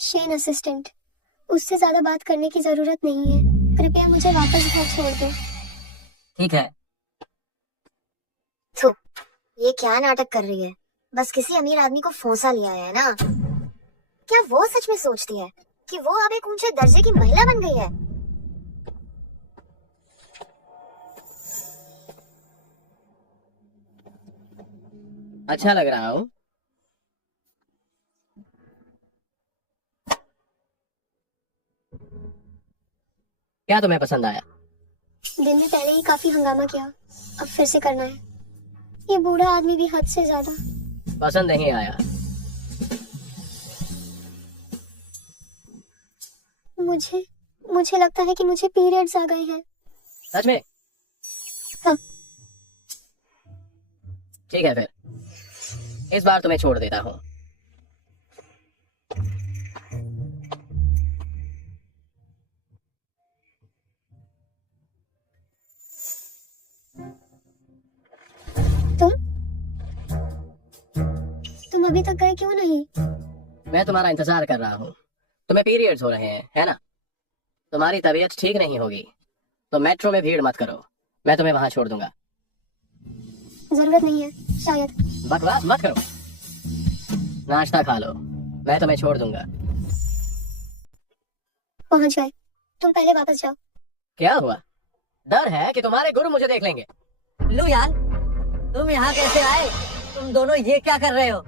शेन असिस्टेंट, उससे ज्यादा बात करने की जरूरत नहीं है। कृपया मुझे वापस घर छोड़ दो। ठीक है। थू, ये क्या नाटक कर रही है? बस किसी अमीर आदमी को फौंसा लिया है ना? क्या वो सच में सोचती है कि वो अब एक ऊंचे दर्जे की महिला बन गई है? अच्छा लग रहा हूँ। क्या तुम्हें पसंद आया? दिन में पहले ही काफी हंगामा किया, अब फिर से करना है। ये बूढ़ा आदमी भी हद से ज्यादा। पसंद नहीं आया? मुझे लगता है कि मुझे पीरियड्स आ गए हैं। सच में? हाँ। ठीक है, फिर इस बार तुम्हें छोड़ देता हूँ। तुम अभी तक गए क्यों नहीं? मैं तुम्हारा इंतजार कर रहा हूँ। तुम्हें पीरियड्स हो रहे हैं, है ना? तुम्हारी तबीयत ठीक नहीं होगी तो मेट्रो में भीड़ मत करो। मैं तुम्हें वहां छोड़ दूंगा। जरूरत नहीं है, शायद। बकवास मत करो। नाश्ता खा लो, मैं तुम्हें छोड़ दूंगा। पहुंच गए। तुम पहले वापस जाओ। क्या हुआ? डर है कि तुम्हारे गुरु मुझे देख लेंगे। लू यार, तुम यहाँ कैसे आए? तुम दोनों ये क्या कर रहे हो?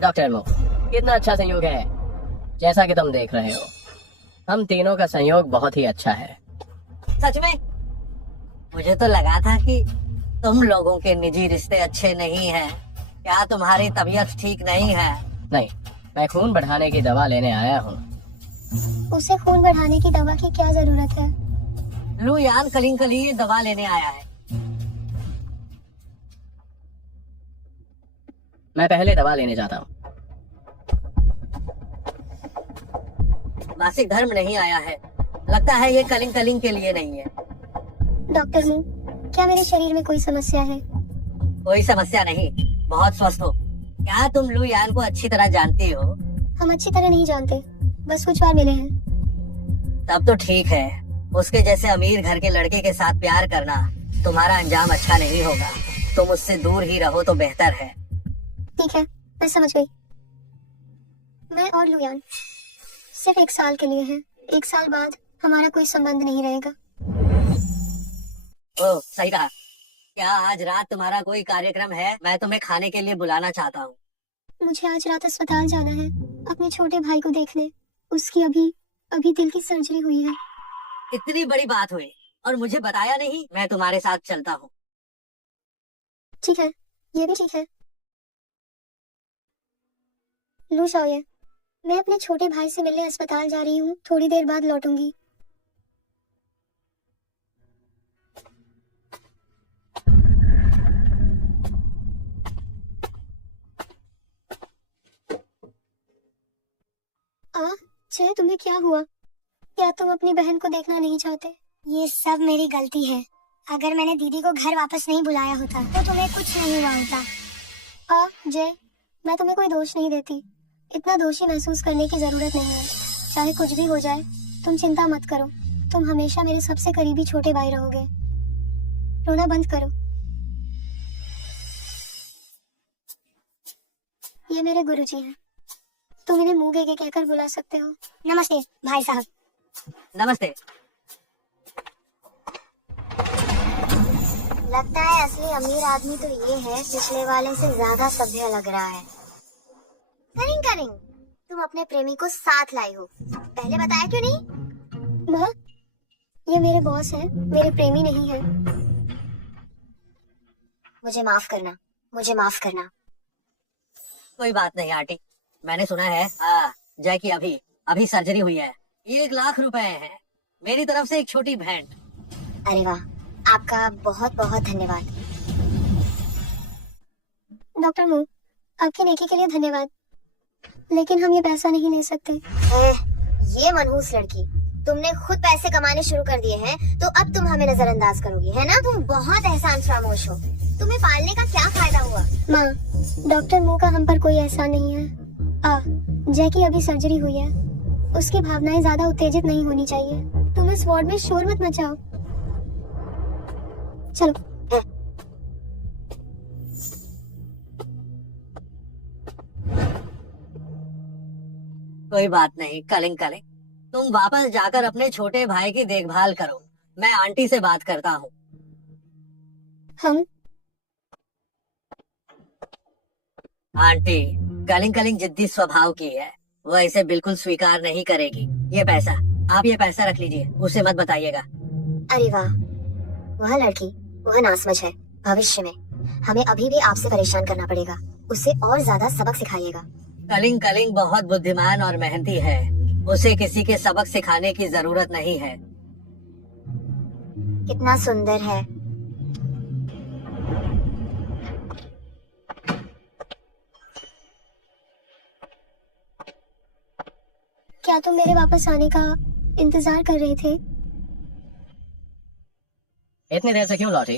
डॉक्टर मो, कितना अच्छा संयोग है। जैसा कि तुम देख रहे हो, हम तीनों का संयोग बहुत ही अच्छा है। सच में? मुझे तो लगा था कि तुम लोगों के निजी रिश्ते अच्छे नहीं हैं। क्या तुम्हारी तबीयत ठीक नहीं है? नहीं, मैं खून बढ़ाने की दवा लेने आया हूँ। उसे खून बढ़ाने की दवा की क्या जरूरत है? लू यान कलिंग के लिए दवा लेने आया है। मैं पहले दवा लेने जाता हूँ। मासिक धर्म नहीं आया है। लगता है ये कलिंग कलिंग के लिए नहीं है। डॉक्टर मू, क्या मेरे शरीर में कोई समस्या है? कोई समस्या नहीं, बहुत स्वस्थ हो। क्या तुम लू यान को अच्छी तरह जानती हो? हम अच्छी तरह नहीं जानते, बस कुछ बार मिले हैं। तब तो ठीक है। उसके जैसे अमीर घर के लड़के के साथ प्यार करना तुम्हारा अंजाम अच्छा नहीं होगा। तुम उससे दूर ही रहो तो बेहतर है। ठीक है, मैं समझ गई। मैं और लुयान सिर्फ 1 साल के लिए हैं। 1 साल बाद हमारा कोई संबंध नहीं रहेगा। ओह, सही कहा। क्या आज रात तुम्हारा कोई कार्यक्रम है? मैं तुम्हें खाने के लिए बुलाना चाहता हूँ। मुझे आज रात अस्पताल जाना है अपने छोटे भाई को देखने। उसकी अभी अभी दिल की सर्जरी हुई है। इतनी बड़ी बात हुई और मुझे बताया नहीं। मैं तुम्हारे साथ चलता हूँ। ठीक है, ये भी ठीक है। लू शाओये, मैं अपने छोटे भाई से मिलने अस्पताल जा रही हूँ। थोड़ी देर बाद लौटूंगी। जय, तुम्हें क्या हुआ? क्या तुम अपनी बहन को देखना नहीं चाहते? ये सब मेरी गलती है। अगर मैंने दीदी को घर वापस नहीं बुलाया होता तो तुम्हें कुछ नहीं हुआ होता। जय, मैं तुम्हें कोई दोष नहीं देती। इतना दोषी महसूस करने की जरूरत नहीं है। चाहे कुछ भी हो जाए, तुम चिंता मत करो। तुम हमेशा मेरे सबसे करीबी छोटे भाई रहोगे। रोना बंद करो। ये मेरे गुरुजी हैं। तुम इन्हें मुंह गेगे कहकर बुला सकते हो। नमस्ते भाई साहब। नमस्ते। लगता है असली अमीर आदमी तो ये है, पिछले वाले से ज्यादा सभ्य लग रहा है। करिंग करिंग, तुम अपने प्रेमी को साथ लाई हो, पहले बताया क्यों नहीं? माँ, ये मेरे बॉस हैं, मेरे प्रेमी नहीं हैं। मुझे माफ करना, मुझे माफ करना। कोई बात नहीं आंटी। मैंने सुना है जय की अभी अभी सर्जरी हुई है। 1 लाख रुपए है। मेरी तरफ से एक छोटी भेंट। अरे वाह, आपका बहुत बहुत धन्यवाद। डॉक्टर मू, आपकी नेकी के लिए धन्यवाद, लेकिन हम ये पैसा नहीं ले सकते। ये मनहूस लड़की, तुमने खुद पैसे कमाने शुरू कर दिए हैं तो अब तुम हमें नजरअंदाज करोगी, है ना? तुम बहुत एहसान फरामोश हो। तुम्हें पालने का क्या फायदा हुआ? माँ, डॉक्टर मू का हम पर कोई एहसान नहीं है। जय की अभी सर्जरी हुई है। उसकी भावनाएं ज्यादा उत्तेजित नहीं होनी चाहिए। तुम इस वार्ड में शोर मत मचाओ। चलो। कोई बात नहीं कलिंग कलिंग, तुम वापस जाकर अपने छोटे भाई की देखभाल करो। मैं आंटी से बात करता हूँ। हम आंटी, कलिंग कलिंग जिद्दी स्वभाव की है। वह इसे बिल्कुल स्वीकार नहीं करेगी। ये पैसा, आप ये पैसा रख लीजिए, उसे मत बताइएगा। अरे वाह, वह लड़की, वह नासमझ है। भविष्य में हमें अभी भी आपसे परेशान करना पड़ेगा। उसे और ज्यादा सबक सिखाइएगा। कलिंग कलिंग बहुत बुद्धिमान और मेहनती है। उसे किसी के सबक सिखाने की जरूरत नहीं है। कितना सुंदर है। क्या तुम मेरे वापस आने का इंतजार कर रहे थे? इतनी देर से क्यों लौटी?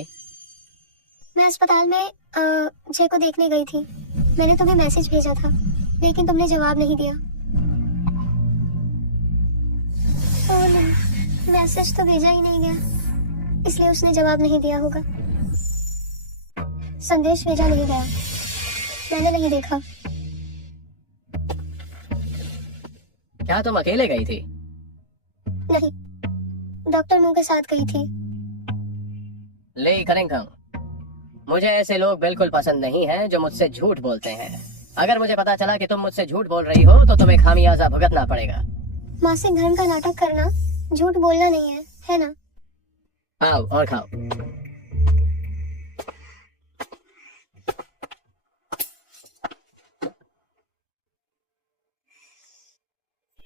मैं अस्पताल में जय को देखने गई थी। मैंने तुम्हें मैसेज भेजा था, लेकिन तुमने जवाब नहीं दिया। ओह नहीं, मैसेज तो भेजा ही नहीं गया, इसलिए उसने जवाब नहीं दिया होगा। संदेश भेजा नहीं गया, मैंने नहीं देखा। क्या तुम अकेले गई थी? नहीं, डॉक्टर मू के साथ गई थी। ले करेंगम, मुझे ऐसे लोग बिल्कुल पसंद नहीं हैं जो मुझसे झूठ बोलते हैं। अगर मुझे पता चला कि तुम मुझसे झूठ बोल रही हो तो तुम्हें खामियाजा भुगतना पड़ेगा। मासिक धर्म का नाटक करना झूठ बोलना नहीं है ना? आओ और खाओ।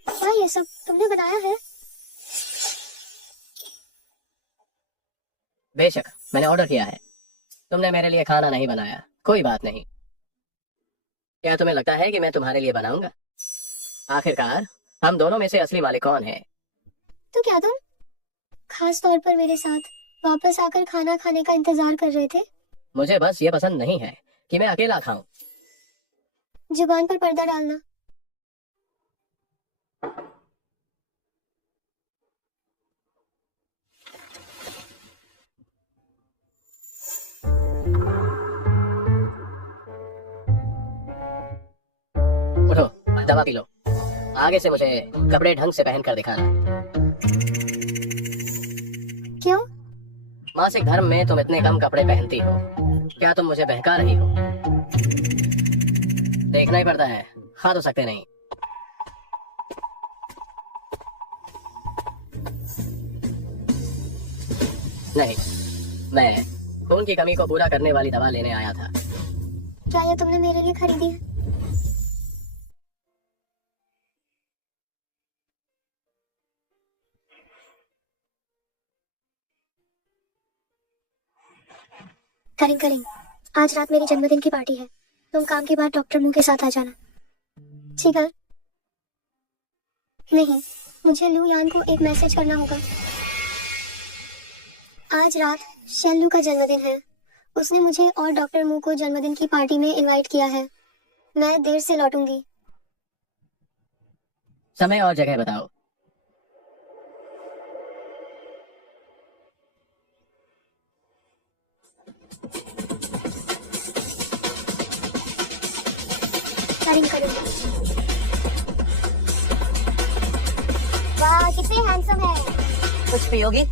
क्या ये सब तुमने बनाया है? बेशक, मैंने ऑर्डर किया है। तुमने मेरे लिए खाना नहीं बनाया, कोई बात नहीं। क्या तुम्हें लगता है कि मैं तुम्हारे लिए बनाऊंगा? आखिरकार हम दोनों में से असली मालिक कौन है? तो क्या तुम खास तौर पर मेरे साथ वापस आकर खाना खाने का इंतजार कर रहे थे? मुझे बस ये पसंद नहीं है कि मैं अकेला खाऊं? जुबान पर पर्दा डालना। उठो, दवा पी लो। आगे से मुझे कपड़े ढंग से पहन कर दिखाना। क्यों? मासिक धर्म में तुम इतने कम कपड़े पहनती हो, क्या तुम मुझे बहका रही हो? देखना ही पड़ता है, खा तो सकते नहीं। नहीं, मैं खून की कमी को पूरा करने वाली दवा लेने आया था। क्या ये तुमने मेरे लिए खरीदी है? करें, आज रात मेरी जन्मदिन की पार्टी है। तुम काम के बाद डॉक्टर मुंह के साथ आ जाना, ठीक है? नहीं, मुझे लू यान को एक मैसेज करना होगा। आज रात शेन लू का जन्मदिन है। उसने मुझे और डॉक्टर मू को जन्मदिन की पार्टी में इनवाइट किया है। मैं देर से लौटूंगी। समय और जगह बताओ। करें। वाह, कितने हैंडसम है। कुछ पियोगी?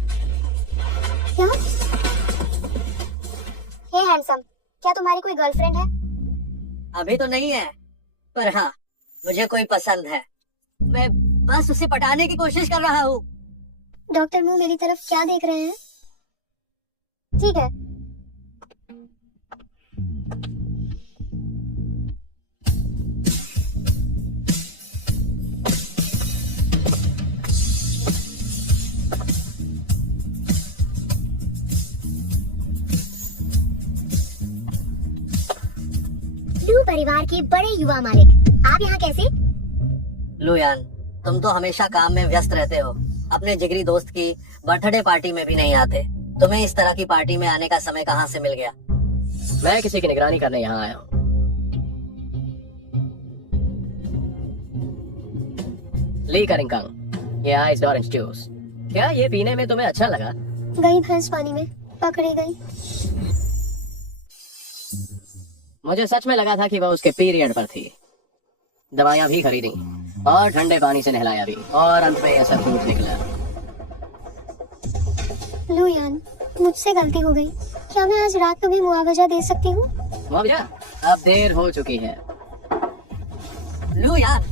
क्या? हे हैंडसम, क्या तुम्हारी कोई गर्लफ्रेंड है? अभी तो नहीं है, पर हाँ, मुझे कोई पसंद है। मैं बस उसे पटाने की कोशिश कर रहा हूँ। डॉक्टर मू मेरी तरफ क्या देख रहे हैं? ठीक है। लू परिवार के बड़े युवा मालिक, आप यहाँ कैसे? लुयान, तुम तो हमेशा काम में व्यस्त रहते हो। अपने जिगरी दोस्त की बर्थडे पार्टी में भी नहीं आते। तुम्हें इस तरह की पार्टी में आने का समय कहाँ से मिल गया? मैं किसी की निगरानी करने यहाँ आया हूँ। ली करिंगकंग, ये आइस्ड ऑरेंज जूस। क्या ये पीने में तुम्हें अच्छा लगा? गई भैंस पानी में, पकड़ी गई। मुझे सच में लगा था कि वह उसके पीरियड पर थी। दवाइयाँ भी खरीदी और ठंडे पानी से नहलाया भी, और अंत में ऐसा दूध निकला। लू यान, मुझसे गलती हो गई। क्या मैं आज रात को भी मुआवजा दे सकती हूँ? मुआवजा? अब देर हो चुकी है। लुयान,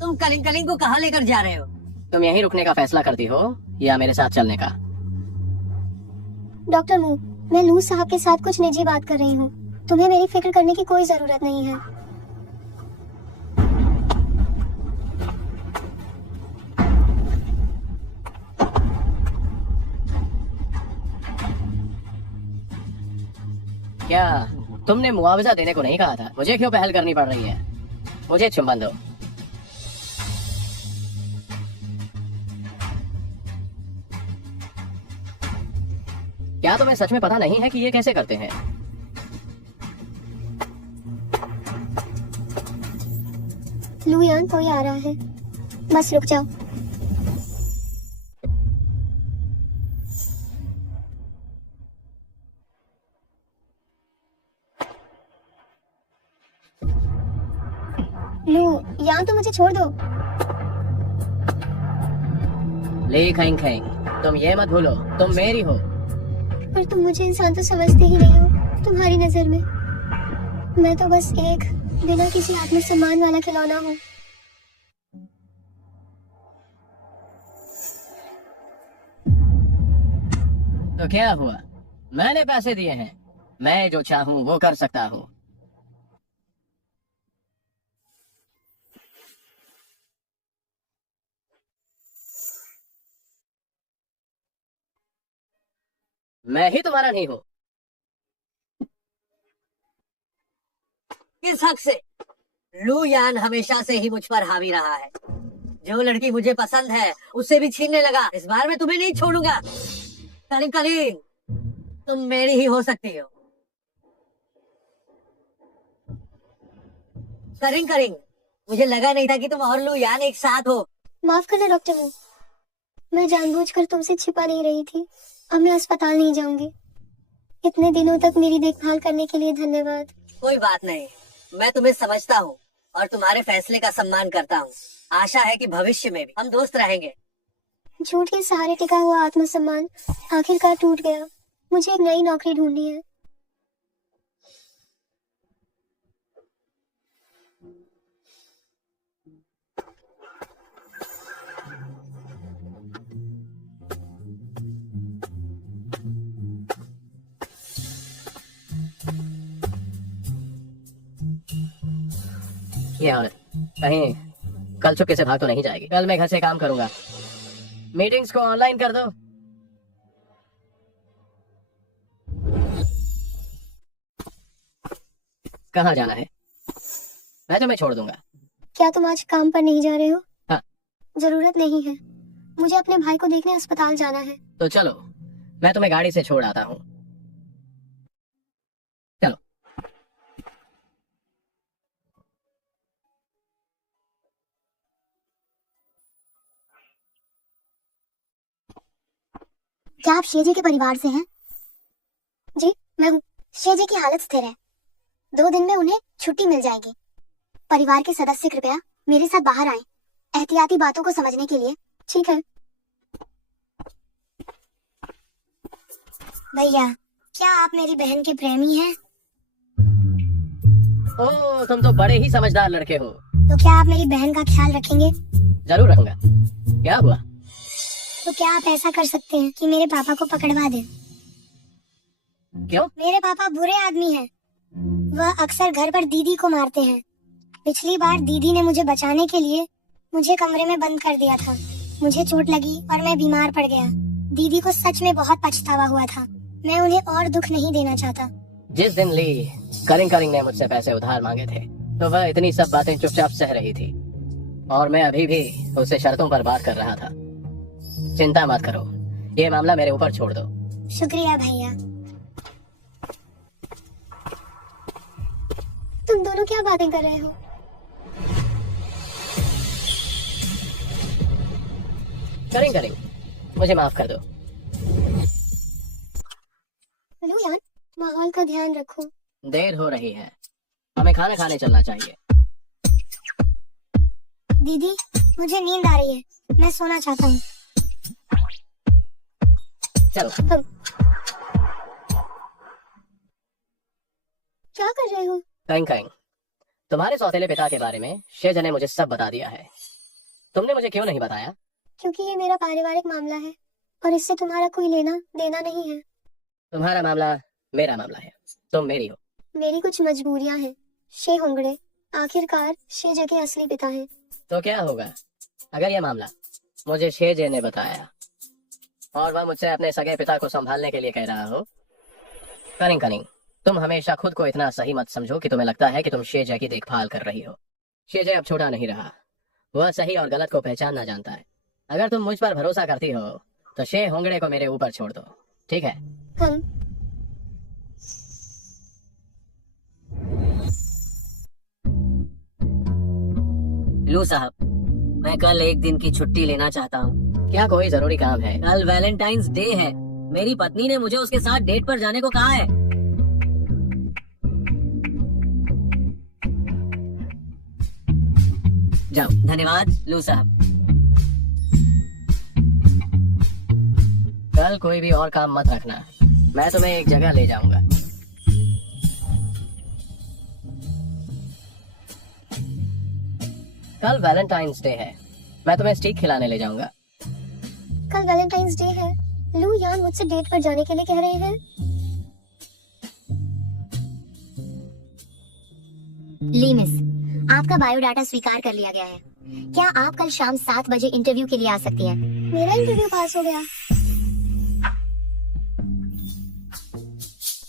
तुम कलिंग कलिंग को कहाँ लेकर जा रहे हो? तुम यहीं रुकने का फैसला करती हो या मेरे साथ चलने का? डॉक्टर मू, मैं लू साहब के साथ कुछ निजी बात कर रही हूँ। तुम्हें मेरी फिक्र करने की कोई जरूरत नहीं है। क्या तुमने मुआवजा देने को नहीं कहा था? मुझे क्यों पहल करनी पड़ रही है? मुझे चुंबन दो। क्या तुम्हें सच में पता नहीं है कि ये कैसे करते हैं? लू यान, कोई आ रहा है, बस रुक जाओ। लू यान, तो मुझे छोड़ दो। ली खैंग खैंग, तुम ये मत भूलो, तुम मेरी हो। पर तुम मुझे इंसान तो समझते ही नहीं हो। तुम्हारी नजर में मैं तो बस एक बिना किसी आत्मसम्मान वाला खिलौना हूँ। तो क्या हुआ? मैंने पैसे दिए हैं, मैं जो चाहूं वो कर सकता हूँ। मैं ही तुम्हारा नहीं हूँ। किस हक से? लुयान हमेशा से ही मुझ पर हावी रहा है। जो लड़की मुझे पसंद है उससे भी छीनने लगा। इस बार मैं तुम्हें नहीं छोड़ूंगा। कलिंग कलिंग, तुम मेरी ही हो सकती हो। करिंग करिंग, मुझे लगा नहीं था कि तुम और लू यान एक साथ हो। माफ करना डॉक्टर मो, मैं जानबूझकर तुमसे छिपा नहीं रही थी। अब मैं अस्पताल नहीं जाऊंगी। इतने दिनों तक मेरी देखभाल करने के लिए धन्यवाद। कोई बात नहीं, मैं तुम्हें समझता हूँ और तुम्हारे फैसले का सम्मान करता हूँ। आशा है कि भविष्य में भी हम दोस्त रहेंगे। झूठ के सहारे टिका हुआ आत्मसम्मान आखिरकार टूट गया। मुझे एक नई नौकरी ढूंढनी है। ये औरत कहीं कल चुपके से भाग तो नहीं जाएगी। कल मैं घर से काम करूंगा। मीटिंग्स को ऑनलाइन कर दो। कहाँ जाना है? मैं तुम्हें छोड़ दूंगा। क्या तुम आज काम पर नहीं जा रहे हो? हाँ। जरूरत नहीं है, मुझे अपने भाई को देखने अस्पताल जाना है। तो चलो, मैं तुम्हें गाड़ी से छोड़ आता हूँ। चलो। क्या आप शेजी के परिवार से हैं? जी, मैं हूँ। शेजी की हालत स्थिर है। 2 दिन में उन्हें छुट्टी मिल जाएगी। परिवार के सदस्य कृपया मेरे साथ बाहर आएं, एहतियाती बातों को समझने के लिए। ठीक है भैया, क्या आप मेरी बहन के प्रेमी हैं? ओह, तुम तो बड़े ही समझदार लड़के हो। तो क्या आप मेरी बहन का ख्याल रखेंगे? जरूर रखूंगा। क्या हुआ? तो क्या आप ऐसा कर सकते हैं कि मेरे पापा को पकड़वा दें? क्यों? मेरे पापा बुरे आदमी हैं। वह अक्सर घर पर दीदी को मारते हैं। पिछली बार दीदी ने मुझे बचाने के लिए मुझे कमरे में बंद कर दिया था। मुझे चोट लगी और मैं बीमार पड़ गया। दीदी को सच में बहुत पछतावा हुआ था। मैं उन्हें और दुख नहीं देना चाहता। जिस दिन ली करिंग करिंग ने मुझसे पैसे उधार मांगे थे, तो वह इतनी सब बातें चुपचाप सह रही थी और मैं अभी भी उससे शर्तों पर बात कर रहा था। चिंता मत करो, ये मामला मेरे ऊपर छोड़ दो। शुक्रिया भैया। तुम दोनों क्या बातें कर रहे हो? करिंग करिंग, मुझे माफ कर दो। लू यान, माहौल का ध्यान रखो। देर हो रही है, हमें खाना खाने चलना चाहिए। दीदी, मुझे नींद आ रही है, मैं सोना चाहता हूँ। चलो। क्या कर रहे हो? करिंग करिंग, तुम्हारे सौतेले पिता के बारे में शेज ने मुझे सब बता दिया है। तुमने मुझे क्यों नहीं बताया? क्योंकि ये मेरा पारिवारिक मामला है और इससे तुम्हारा कोई लेना देना नहीं है। तुम्हारा मामला मेरा मामला है, तुम मेरी हो। मेरी कुछ मजबूरियां हैं। शे होंगड़े आखिरकार शेज के असली पिता हैं। तो क्या होगा अगर यह मामला मुझे शेजे ने बताया और वह मुझसे अपने सगे पिता को संभालने के लिए कह रहा हो? करिंग करिंग, तुम हमेशा खुद को इतना सही मत समझो कि तुम्हें लगता है कि तुम शेजे की देखभाल कर रही हो। शेजे अब छोटा नहीं रहा, वह सही और गलत को पहचानना जानता है। अगर तुम मुझ पर भरोसा करती हो तो शे होंगड़े को मेरे ऊपर छोड़ दो, ठीक है? हम लू साहब, मैं कल एक दिन की छुट्टी लेना चाहता हूँ। क्या कोई जरूरी काम है? कल वैलेंटाइंस डे है। मेरी पत्नी ने मुझे उसके साथ डेट पर जाने को कहा है। जाओ। धन्यवाद लू साहब। कल कोई भी और काम मत रखना, मैं तुम्हें एक जगह ले जाऊंगा। कल वैलेंटाइंस डे है, मैं तुम्हें स्टीक खिलाने ले जाऊंगा। कल वैलेंटाइंस डे है। लू यान मुझसे डेट पर जाने के लिए कह रहे हैं। ली मिस, आपका बायोडाटा स्वीकार कर लिया गया है। क्या आप कल शाम 7 बजे इंटरव्यू के लिए आ सकती हैं? मेरा इंटरव्यू पास हो गया।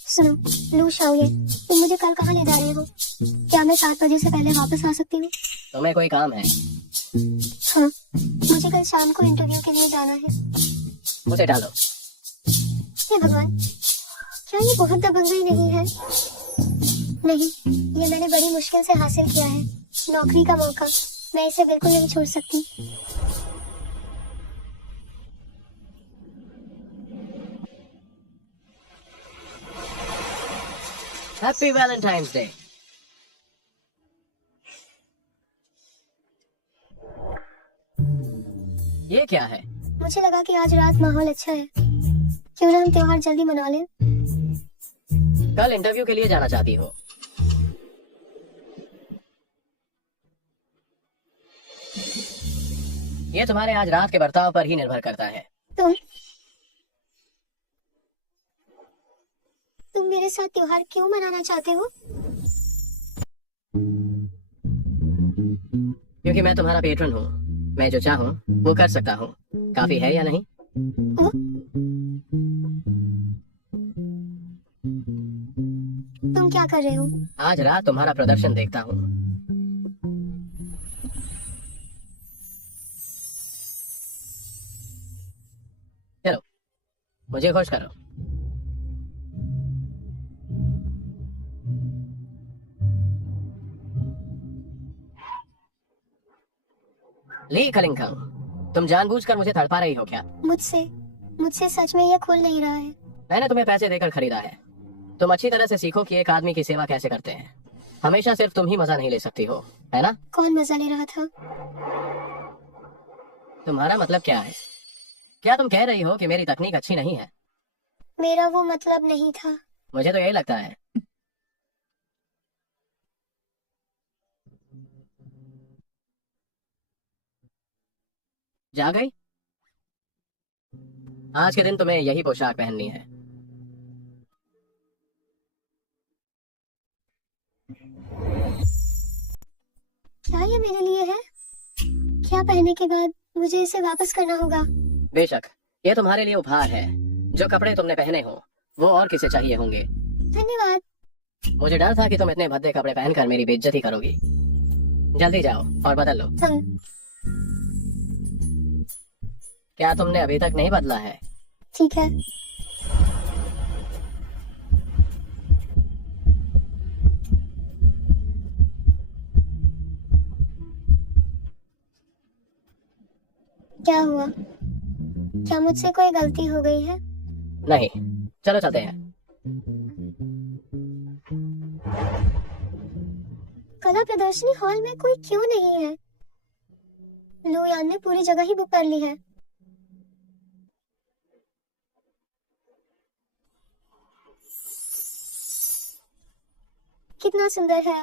सुनो लू शाओये, तुम मुझे कल कहाँ ले जा रहे हो? क्या मैं 7 बजे से पहले वापस आ सकती हूँ? तुम्हें कोई काम है? हाँ, मुझे कल शाम को इंटरव्यू के लिए जाना है। मुझे डालो। हे भगवान, क्या ये बहुत दबंगई नहीं है? नहीं, ये मैंने बड़ी मुश्किल से हासिल किया है। नौकरी का मौका, मैं इसे बिल्कुल नहीं छोड़ सकती। Happy Valentine's day. ये क्या है? मुझे लगा कि आज रात माहौल अच्छा है, क्यों ना हम त्योहार जल्दी मना लें। कल इंटरव्यू के लिए जाना चाहती हो? ये तुम्हारे आज रात के बर्ताव पर ही निर्भर करता है। तुम मेरे साथ त्योहार क्यों मनाना चाहते हो? क्योंकि मैं तुम्हारा पेट्रन हूँ, मैं जो चाहूँ वो कर सकता हूँ। काफी है या नहीं? तुम क्या कर रहे हो? आज रात तुम्हारा प्रदर्शन देखता हूँ। चलो, मुझे खुश करो। ली कलिंगम, तुम जानबूझकर मुझे तड़पा रही हो क्या? मुझसे सच में यह खुल नहीं रहा है। मैंने तुम्हें पैसे देकर खरीदा है। तुम अच्छी तरह से सीखो कि एक आदमी की सेवा कैसे करते हैं। हमेशा सिर्फ तुम ही मजा नहीं ले सकती हो, है ना? कौन मजा ले रहा था? तुम्हारा मतलब क्या है? क्या तुम कह रही हो कि मेरी तकनीक अच्छी नहीं है? मेरा वो मतलब नहीं था। मुझे तो यही लगता है। जा गई? आज के दिन तुम्हें यही पोशाक पहननी है। क्या ये मेरे लिए है? क्या पहनने के बाद मुझे इसे वापस करना होगा? बेशक, ये तुम्हारे लिए उपहार है। जो कपड़े तुमने पहने हो वो और किसे चाहिए होंगे। धन्यवाद। मुझे डर था कि तुम इतने भद्दे कपड़े पहनकर मेरी बेइज्जती करोगी। जल्दी जाओ और बदल लो। क्या तुमने अभी तक नहीं बदला है? ठीक है। क्या हुआ? क्या मुझसे कोई गलती हो गई है? नहीं, चलो चलते हैं। कला प्रदर्शनी हॉल में कोई क्यों नहीं है? लू यान ने पूरी जगह ही बुक कर ली है। कितना सुंदर है।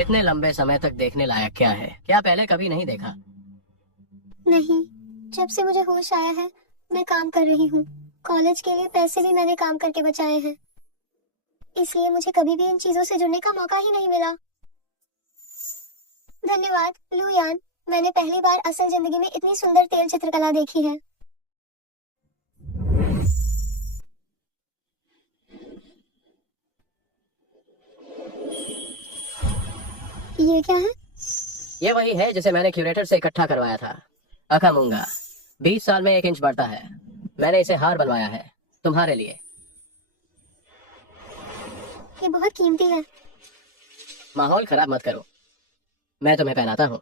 इतने लंबे समय तक देखने लायक क्या है? क्या पहले कभी नहीं देखा? नहीं, जब से मुझे होश आया है मैं काम कर रही हूँ। कॉलेज के लिए पैसे भी मैंने काम करके बचाए हैं, इसलिए मुझे कभी भी इन चीजों से जुड़ने का मौका ही नहीं मिला। धन्यवाद लू यान, मैंने पहली बार असल जिंदगी में इतनी सुंदर तेल चित्रकला देखी है। ये क्या है? ये वही है जिसे मैंने क्यूरेटर से इकट्ठा करवाया था। अकामूंगा 20 साल में 1 इंच बढ़ता है। मैंने इसे हार बनवाया है तुम्हारे लिए। ये बहुत कीमती है। माहौल खराब मत करो, मैं तुम्हें पहनाता हूँ।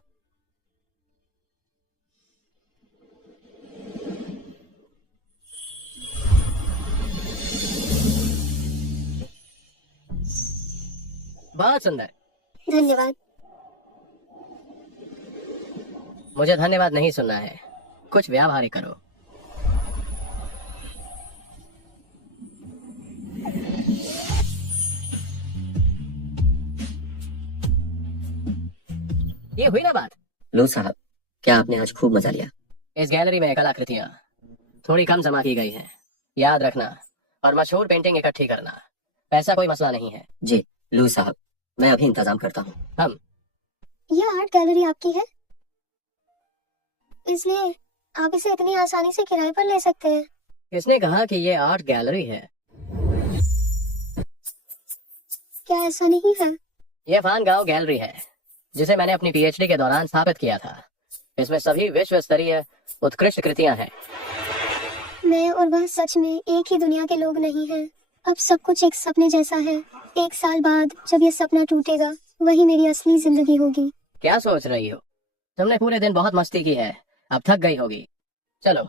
बहुत सुंदर। धन्यवाद। मुझे धन्यवाद नहीं सुनना है, कुछ व्यावहारिक करो। ये हुई ना बात। लो साहब, क्या आपने आज खूब मजा लिया? इस गैलरी में कलाकृतियां थोड़ी कम जमा की गई हैं। याद रखना, और मशहूर पेंटिंग इकट्ठी करना। पैसा कोई मसला नहीं है। जी लू साहब, मैं अभी इंतजाम करता हूँ। हम ये आर्ट गैलरी आपकी है, इसलिए आप इसे इतनी आसानी से किराए पर ले सकते हैं। किसने कहा कि ये आर्ट गैलरी है? क्या ऐसा नहीं है? ये फानगांव गैलरी है जिसे मैंने अपनी पीएचडी के दौरान स्थापित किया था। इसमें सभी विश्व स्तरीय उत्कृष्ट कृतियां हैं। मैं और वह सच में एक ही दुनिया के लोग नहीं हैं। अब सब कुछ एक सपने जैसा है। 1 साल बाद जब ये सपना टूटेगा, वही मेरी असली जिंदगी होगी। क्या सोच रही हो? तुमने पूरे दिन बहुत मस्ती की है, अब थक गई होगी। चलो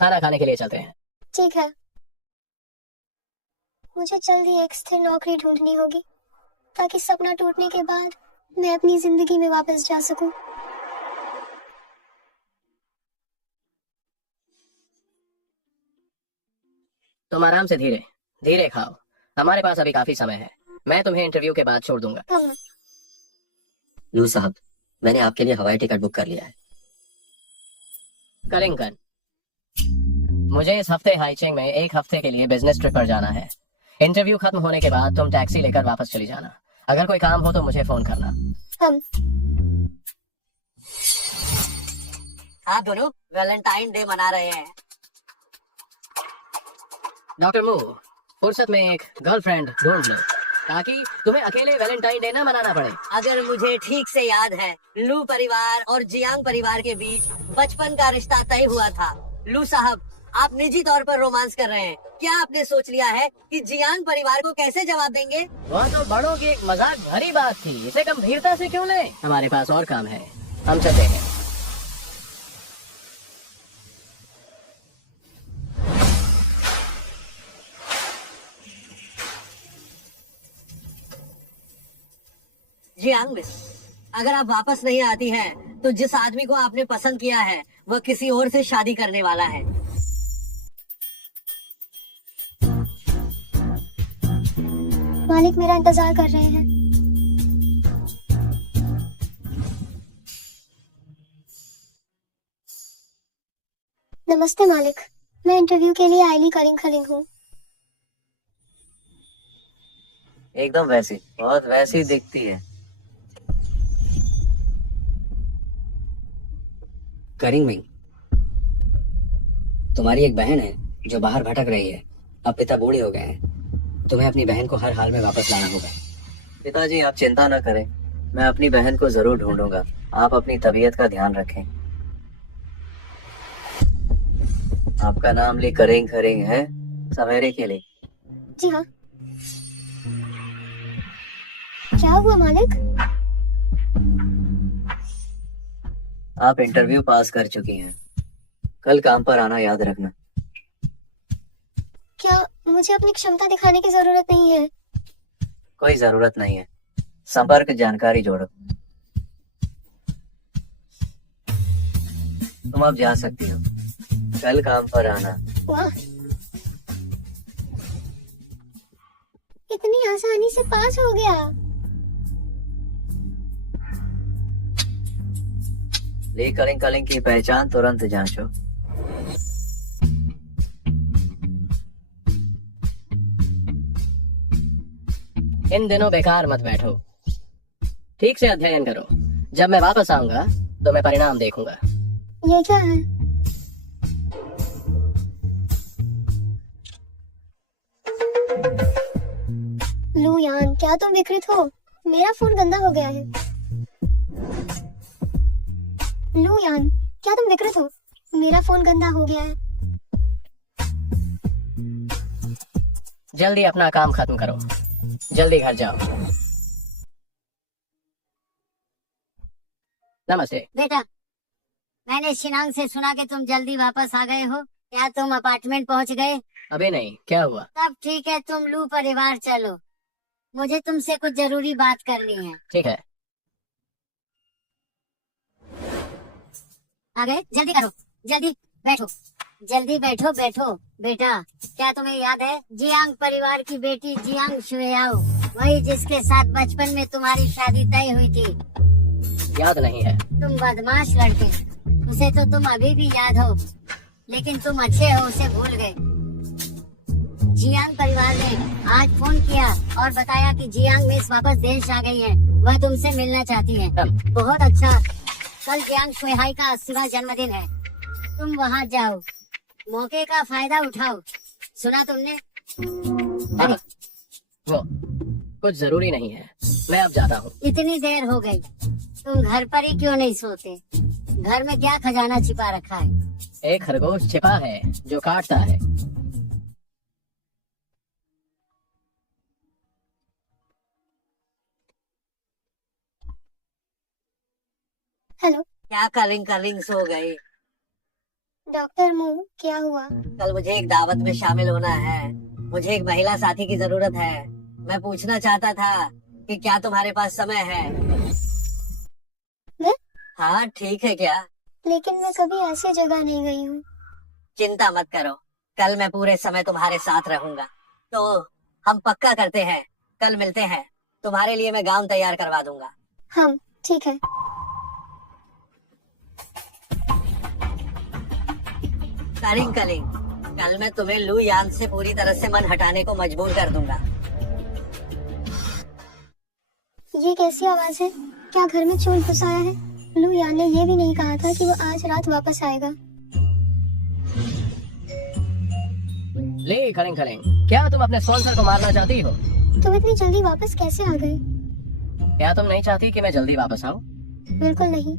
खाना खाने के लिए चलते हैं। ठीक है, मुझे जल्दी एक स्थिर नौकरी ढूंढनी होगी ताकि सपना टूटने के बाद मैं अपनी जिंदगी में वापस जा सकूं। तुम आराम से धीरे धीरे खाओ, हमारे पास अभी काफी समय है। मैं तुम्हें इंटरव्यू के बाद छोड़ दूंगा। हम लू साहब, मैंने आपके लिए हवाई टिकट बुक कर लिया है। कलिंगन, मुझे इस हफ्ते हाइचिंग में 1 हफ्ते के लिए बिजनेस ट्रिप पर जाना है। इंटरव्यू खत्म होने के बाद तुम टैक्सी लेकर वापस चली जाना। अगर कोई काम हो तो मुझे फोन करना। हम आप दोनों वैलेंटाइन डे मना रहे हैं। डॉक्टर मू, फुर्सत में एक गर्लफ्रेंड ढूंढ लो ताकि तुम्हें अकेले वैलेंटाइन डे न मनाना पड़े। अगर मुझे ठीक से याद है, लू परिवार और जियांग परिवार के बीच बचपन का रिश्ता तय हुआ था। लू साहब, आप निजी तौर पर रोमांस कर रहे हैं। क्या आपने सोच लिया है कि जियांग परिवार को कैसे जवाब देंगे? वह तो बड़ों की एक मजाक भरी बात थी, इसे गंभीरता से क्यों लें? हमारे पास और काम है, हम चलते हैं। जियांग मिस, अगर आप वापस नहीं आती हैं, तो जिस आदमी को आपने पसंद किया है वह किसी और से शादी करने वाला है। मालिक मेरा इंतजार कर रहे हैं। नमस्ते मालिक, मैं इंटरव्यू के लिए आईली कलिंग खलिंग हूँ। एकदम वैसी, बहुत वैसी दिखती है। करिंग मिंग, तुम्हारी एक बहन है जो बाहर भटक रही है। अब पिता बूढ़े हो गए हैं, तुम्हें अपनी बहन को हर हाल में वापस लाना होगा। पिताजी, आप चिंता न करें, मैं अपनी बहन को जरूर ढूंढूंगा। आप अपनी तबीयत का ध्यान रखें। आपका नाम ली करिंग खरिंग है, सवेरे के लिए। जी हाँ। क्या हुआ मालिक? आप इंटरव्यू पास कर चुकी हैं। कल काम पर आना याद रखना। क्या मुझे अपनी क्षमता दिखाने की जरूरत नहीं है? कोई जरूरत नहीं है, संपर्क जानकारी जोड़ो। तुम अब जा सकती हो। कल काम पर आना। वाह, इतनी आसानी से पास हो गया। ली कलिंग कलिंग की पहचान तुरंत जांचो। इन दिनों बेकार मत बैठो, ठीक से अध्ययन करो। जब मैं वापस आऊंगा तो मैं परिणाम देखूंगा। ये क्या है? लू यान, क्या तुम विकृत हो? मेरा फोन गंदा हो गया है। लू यान, क्या तुम विकृत हो? मेरा फोन गंदा हो गया है। जल्दी अपना काम खत्म करो, जल्दी घर जाओ। नमस्ते बेटा, मैंने शिनांग से सुना कि तुम जल्दी वापस आ गए हो। क्या तुम अपार्टमेंट पहुंच गए? अभी नहीं, क्या हुआ? तब ठीक है, तुम लू परिवार चलो, मुझे तुमसे कुछ जरूरी बात करनी है। ठीक है। आ गए? जल्दी करो, जल्दी बैठो, जल्दी बैठो बैठो। बेटा, क्या तुम्हें याद है जियांग परिवार की बेटी जियांग शुएयाओ, वही जिसके साथ बचपन में तुम्हारी शादी तय हुई थी? याद नहीं है। तुम बदमाश लड़के, उसे तो तुम अभी भी याद हो, लेकिन तुम अच्छे हो उसे भूल गए। जियांग परिवार ने आज फोन किया और बताया कि जियांग मिस वापस देश आ गई है, वह तुमसे मिलना चाहती है। बहुत अच्छा, कल जियांग शुएहाई का 80वां जन्मदिन है, तुम वहाँ जाओ, मौके का फायदा उठाओ। सुना तुमने? अरे, वो कुछ जरूरी नहीं है, मैं अब जाता हूँ। इतनी देर हो गई, तुम घर पर ही क्यों नहीं सोते? घर में क्या खजाना छिपा रखा है? एक खरगोश छिपा है जो काटता है। हेलो क्या करिंग सो गई? डॉक्टर मू, क्या हुआ? कल मुझे एक दावत में शामिल होना है। मुझे एक महिला साथी की जरूरत है। मैं पूछना चाहता था कि क्या तुम्हारे पास समय है? मैं? हाँ ठीक है क्या? लेकिन मैं कभी ऐसी जगह नहीं गई हूँ। चिंता मत करो, कल मैं पूरे समय तुम्हारे साथ रहूंगा। तो हम पक्का करते हैं, कल मिलते हैं। तुम्हारे लिए मैं गाउन तैयार करवा दूंगा। हाँ ठीक है। कलिंग कल मैं तुम्हें लू यान से पूरी तरह से मन हटाने को मजबूर कर दूंगा। ये कैसी आवाज है? क्या घर में चोर घुस आया है? लू यान ने ये भी नहीं कहा था कि वो आज रात वापस आएगा। ले खलिंग खलिंग, क्या तुम अपने स्पॉन्सर को मारना चाहती हो? तुम इतनी जल्दी वापस कैसे आ गए? क्या तुम नहीं चाहती कि मैं जल्दी वापस आऊं? बिल्कुल नहीं।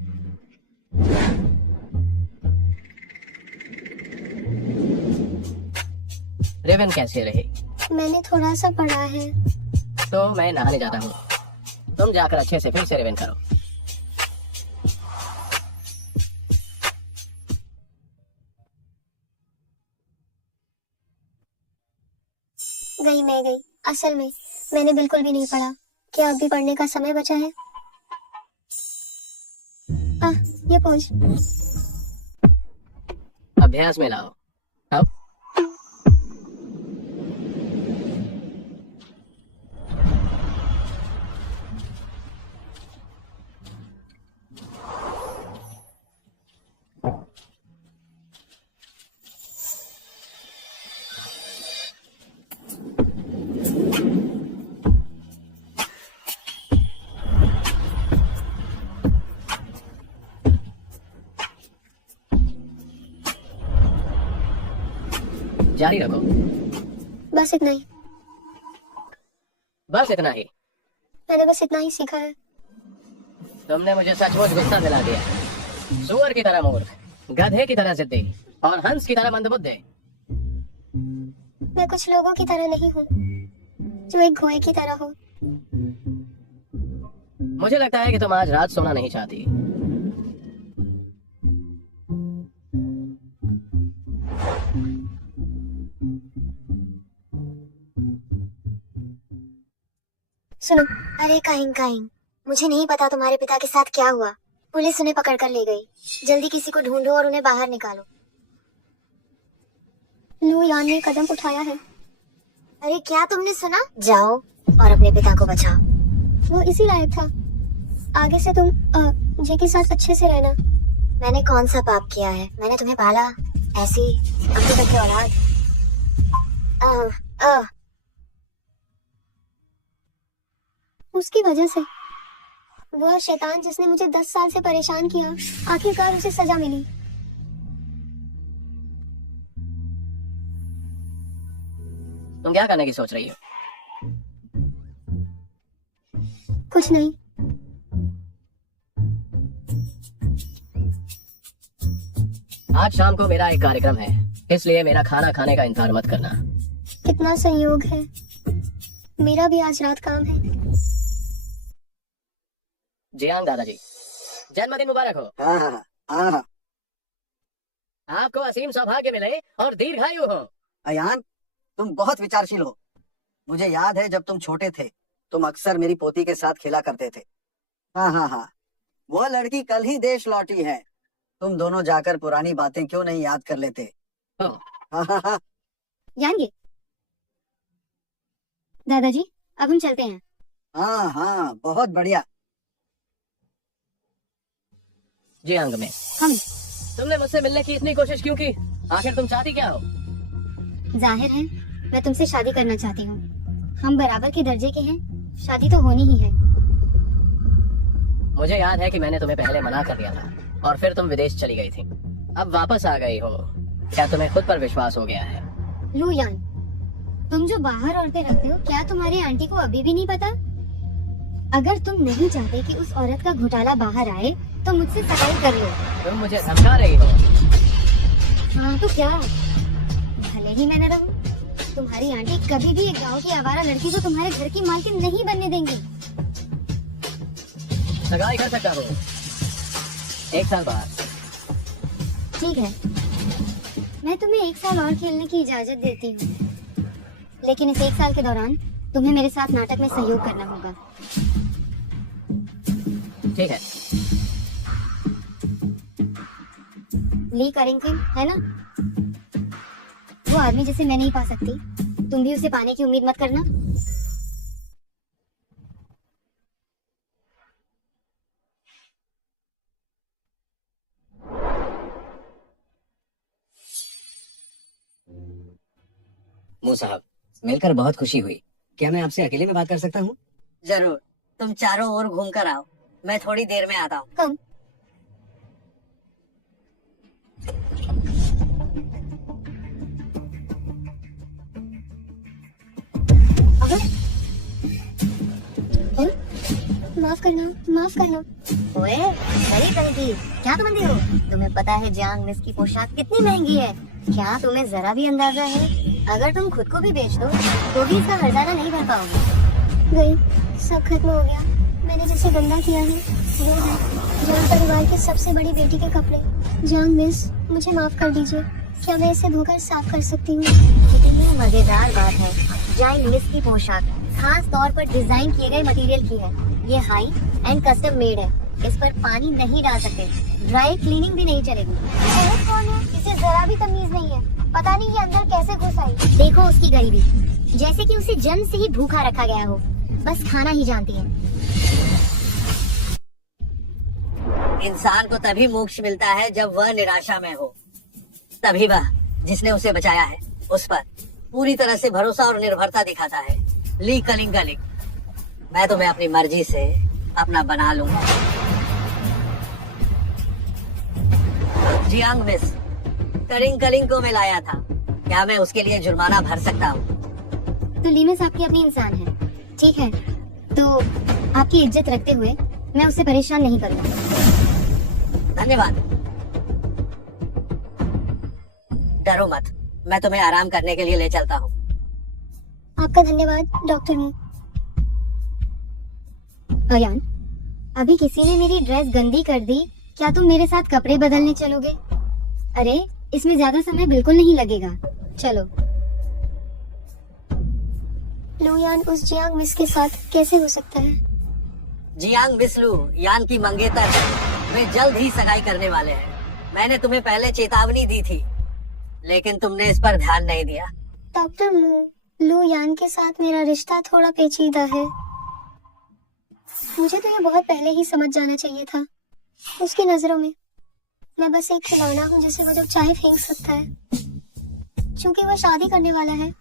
रेवन कैसे रही? मैंने थोड़ा सा पढ़ा है। तो मैं नहाने जाता हूँ, तुम जाकर अच्छे से फिर से रेवन करो। मैं गई। असल में मैंने बिल्कुल भी नहीं पढ़ा। क्या अभी पढ़ने का समय बचा है? ये पोज अभ्यास में लाओ। अब जारी रखो। बस इतना ही। बस इतना ही? मैंने बस इतना ही सीखा है। तुमने मुझे सचमुच गुस्सा दिला दिया। सुअर की तरह मूर्ख, गधे की तरह जिद्दी और हंस की तरह मंदबुद्धि। मैं कुछ लोगों की तरह नहीं हूँ जो एक घोड़े की तरह हो। मुझे लगता है कि तुम आज रात सोना नहीं चाहती। सुनो, अरे काइंग, मुझे नहीं पता तुम्हारे पिता के साथ क्या हुआ। पुलिस उन्हें पकड़ कर ले गई। जल्दी किसी को ढूंढो और उन्हें बाहर निकालो। लू यान ने कदम उठाया है। अरे क्या तुमने सुना? जाओ और अपने पिता को बचाओ। वो इसी लायक था। आगे से तुम जे के साथ अच्छे से रहना। मैंने कौन सा पाप किया है? मैंने तुम्हें पाला ऐसी अपने तक की औलाद। उसकी वजह से वो शैतान जिसने मुझे 10 साल से परेशान किया, आखिरकार उसे सजा मिली। तुम क्या करने की सोच रही हो? कुछ नहीं। आज शाम को मेरा एक कार्यक्रम है, इसलिए मेरा खाना खाने का इंतजार मत करना। कितना संयोग है, मेरा भी आज रात काम है। जियांग दादाजी, जन्मदिन मुबारक हो। हाँ। आपको असीम सौभाग्य मिले और दीर्घायु हो। अयान, तुम बहुत विचारशील हो। मुझे याद है जब तुम छोटे थे, तुम अक्सर मेरी पोती के साथ खेला करते थे। हाँ। वो लड़की कल ही देश लौटी है। तुम दोनों जाकर पुरानी बातें क्यों नहीं याद कर लेते? हाँ। जाएंगे दादाजी, अब हम चलते हैं। हाँ, बहुत बढ़िया। जियांग में हम तुमने मुझसे मिलने की इतनी कोशिश क्यों की? आखिर तुम चाहती क्या हो? जाहिर है मैं तुमसे शादी करना चाहती हूँ। हम बराबर के दर्जे के हैं, शादी तो होनी ही है। मुझे याद है कि मैंने तुम्हें पहले मना कर दिया था और फिर तुम विदेश चली गई थी। अब वापस आ गई हो, क्या तुम्हें खुद पर विश्वास हो गया है? लू यान, तुम जो बाहर औरतें रखते हो, क्या तुम्हारी आंटी को अभी भी नहीं पता? अगर तुम नहीं चाहते कि उस औरत का घोटाला बाहर आए तो मुझसे सगाई कर लो। तुम मुझे धमका रही हो? हाँ तो क्या, भले ही मैं न रहूं, तुम्हारी आंटी कभी भी एक गांव की आवारा लड़की को तुम्हारे घर की मालकिन नहीं बनने देंगी। सगाई कर सकता हूँ, 1 साल बाद। ठीक है, मैं तुम्हें 1 साल और खेलने की इजाजत देती हूँ, लेकिन इस 1 साल के दौरान तुम्हें मेरे साथ नाटक में सहयोग करना होगा। ठीक है। ली करिंगटन है ना, वो आदमी जिसे मैं नहीं पा सकती, तुम भी उसे पाने की उम्मीद मत करना। मू साहब, मिलकर बहुत खुशी हुई। क्या मैं आपसे अकेले में बात कर सकता हूँ? जरूर, तुम चारों ओर घूम कर आओ, मैं थोड़ी देर में आता हूँ। कब? माफ करना, माफ करना। ओए, बड़ी गलती। क्या तुम अंधी हो? तुम्हें पता है जियांग मिस की पोशाक कितनी महंगी है? क्या तुम्हें जरा भी अंदाजा है? अगर तुम खुद को भी बेच दो तो भी इसका हर्जाना नहीं भर पाओगे। गई, सब खत्म हो गया। मैंने जिसे गंदा किया है वो है जान परिवार की सबसे बड़ी बेटी के कपड़े। जान मिस, मुझे माफ कर दीजिए। क्या मैं इसे धोकर साफ कर सकती हूँ? कितनी मजेदार बात है। जियांग मिस की पोशाक खास तौर पर डिजाइन किए गए मटेरियल की है। ये हाई एंड कस्टम मेड है। इस पर पानी नहीं डाल सकते, ड्राई क्लीनिंग भी नहीं चलेगी। औरत कौन है? इसे जरा भी तमीज नहीं है। पता नहीं ये अंदर कैसे घुस आई। देखो उसकी गरीबी, जैसे कि उसे जन्म से ही भूखा रखा गया हो, बस खाना ही जानती है। इंसान को तभी मोक्ष मिलता है जब वह निराशा में हो। तभी वह जिसने उसे बचाया है उस पर पूरी तरह से भरोसा और निर्भरता दिखाता है। ली कलिंगलिंग, मैं तुम्हें अपनी मर्जी से अपना बना लूंगा। जियांग मिस, कलिंग को मैं लाया था। क्या मैं उसके लिए जुर्माना भर सकता हूँ? तो लीमिस आपकी अपनी इंसान है, ठीक है, तो आपकी इज्जत रखते हुए मैं उसे परेशान नहीं करूँगा। धन्यवाद। डरो मत, मैं तुम्हें आराम करने के लिए ले चलता हूँ। आपका धन्यवाद डॉक्टर मू। अयान, अभी किसी ने मेरी ड्रेस गंदी कर दी, क्या तुम मेरे साथ कपड़े बदलने चलोगे? अरे इसमें ज्यादा समय बिल्कुल नहीं लगेगा, चलो। लुयान उस जियांग मिस के साथ कैसे हो सकता है? जियांग मिसलू यान की मंगेतर है। वे जल्द ही सगाई करने वाले हैं। मैंने तुम्हें पहले चेतावनी दी थी, लेकिन तुमने इस पर ध्यान नहीं दिया। डॉक्टर मू, लुयान के साथ मेरा रिश्ता थोड़ा पेचीदा है। मुझे तो ये बहुत पहले ही समझ जाना चाहिए था। उसकी नजरों में मैं बस एक खिलौना हूँ जिसे वो जब चाहे फेंक सकता है। क्योंकि वो शादी करने वाला है,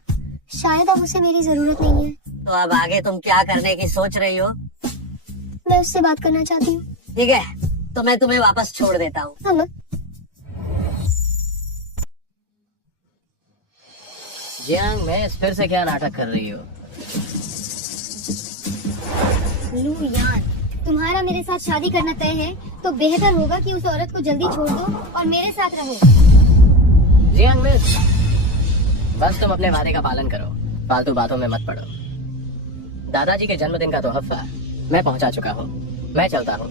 शायद अब उसे मेरी जरूरत नहीं है। तो अब आगे तुम क्या करने की सोच रही हो? मैं उससे बात करना चाहती हूँ। ठीक है, तो मैं तुम्हें वापस छोड़ देता हूँ। हम जियांग मिस, फिर से क्या नाटक कर रही हो? लुयान, तुम्हारा मेरे साथ शादी करना तय है तो बेहतर होगा कि उस औरत को जल्दी छोड़ दो और मेरे साथ रहो। जियांग मिस, बस तुम अपने वादे का पालन करो, फालतू बातों में मत पड़ो। दादाजी के जन्मदिन का तोहफा मैं पहुंचा चुका हूँ, मैं चलता हूँ।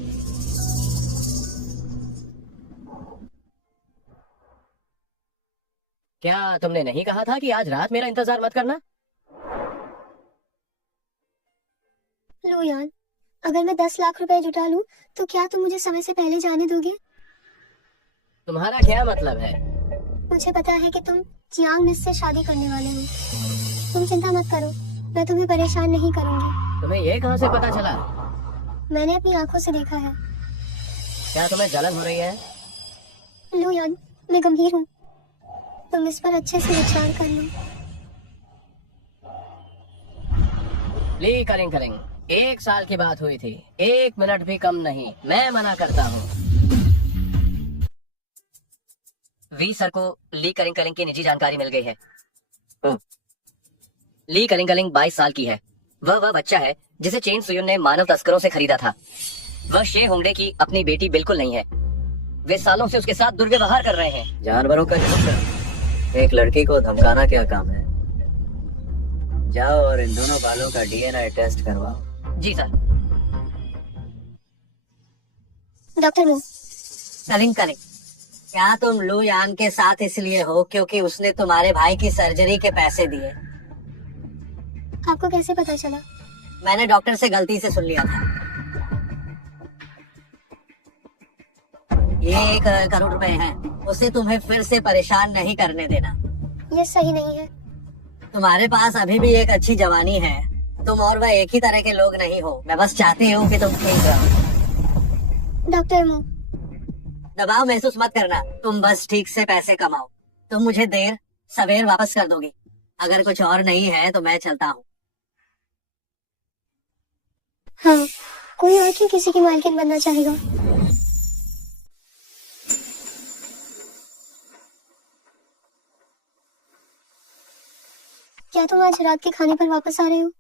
क्या तुमने नहीं कहा था कि आज रात मेरा इंतजार मत करना? लुयान, अगर मैं 10 लाख रुपए जुटा लूं, तो क्या तुम मुझे समय से पहले जाने दोगे? तुम्हारा क्या मतलब है? मुझे पता है कि तुम जियांग मिस से शादी करने वाले हो। तुम चिंता मत करो, मैं तुम्हें परेशान नहीं करूंगी। तुम्हें ये कहां से पता चला? मैंने अपनी आंखों से देखा है। क्या तुम्हें जलन हो रही है? लुयान, मैं गंभीर हूँ। तुम इस पर अच्छे से विचार कर लो। ली कलिंग, 1 साल की बात हुई थी, 1 मिनट भी कम नहीं। मैं मना करता हूँ। वी सर को ली कलिंग की निजी जानकारी मिल गई है। ली कलिंग 22 साल की है। वह बच्चा है जिसे चेन सुयुन ने मानव तस्करों से खरीदा था। वह शे होंगडे की अपनी बेटी बिल्कुल नहीं है। वे सालों से उसके साथ दुर्व्यवहार कर रहे हैं। जानवरों का झुंड एक लड़की को धमकाना क्या काम है? जाओ और इन दोनों बालों का डीएनए टेस्ट करवाओ। जी सर। डॉक्टर मू, कलिंग कलिंग, क्या तुम लू यान के साथ इसलिए हो क्योंकि उसने तुम्हारे भाई की सर्जरी के पैसे दिए? आपको कैसे पता चला? मैंने डॉक्टर से गलती से सुन लिया था। ये 1 करोड़ रुपए हैं, उसे तुम्हें फिर से परेशान नहीं करने देना। ये सही नहीं है। तुम्हारे पास अभी भी एक अच्छी जवानी है, तुम और वह एक ही तरह के लोग नहीं हो। मैं बस चाहती हूँ कि तुम ठीक रहो। डॉक्टर मो, दबाव महसूस मत करना, तुम बस ठीक से पैसे कमाओ। तुम मुझे देर सवेर वापस कर दोगी। अगर कुछ और नहीं है तो मैं चलता हूँ। हाँ, कोई और क्यों किसी की मालकिन बनना चाहेगा? क्या तुम आज रात के खाने पर वापस आ रहे हो?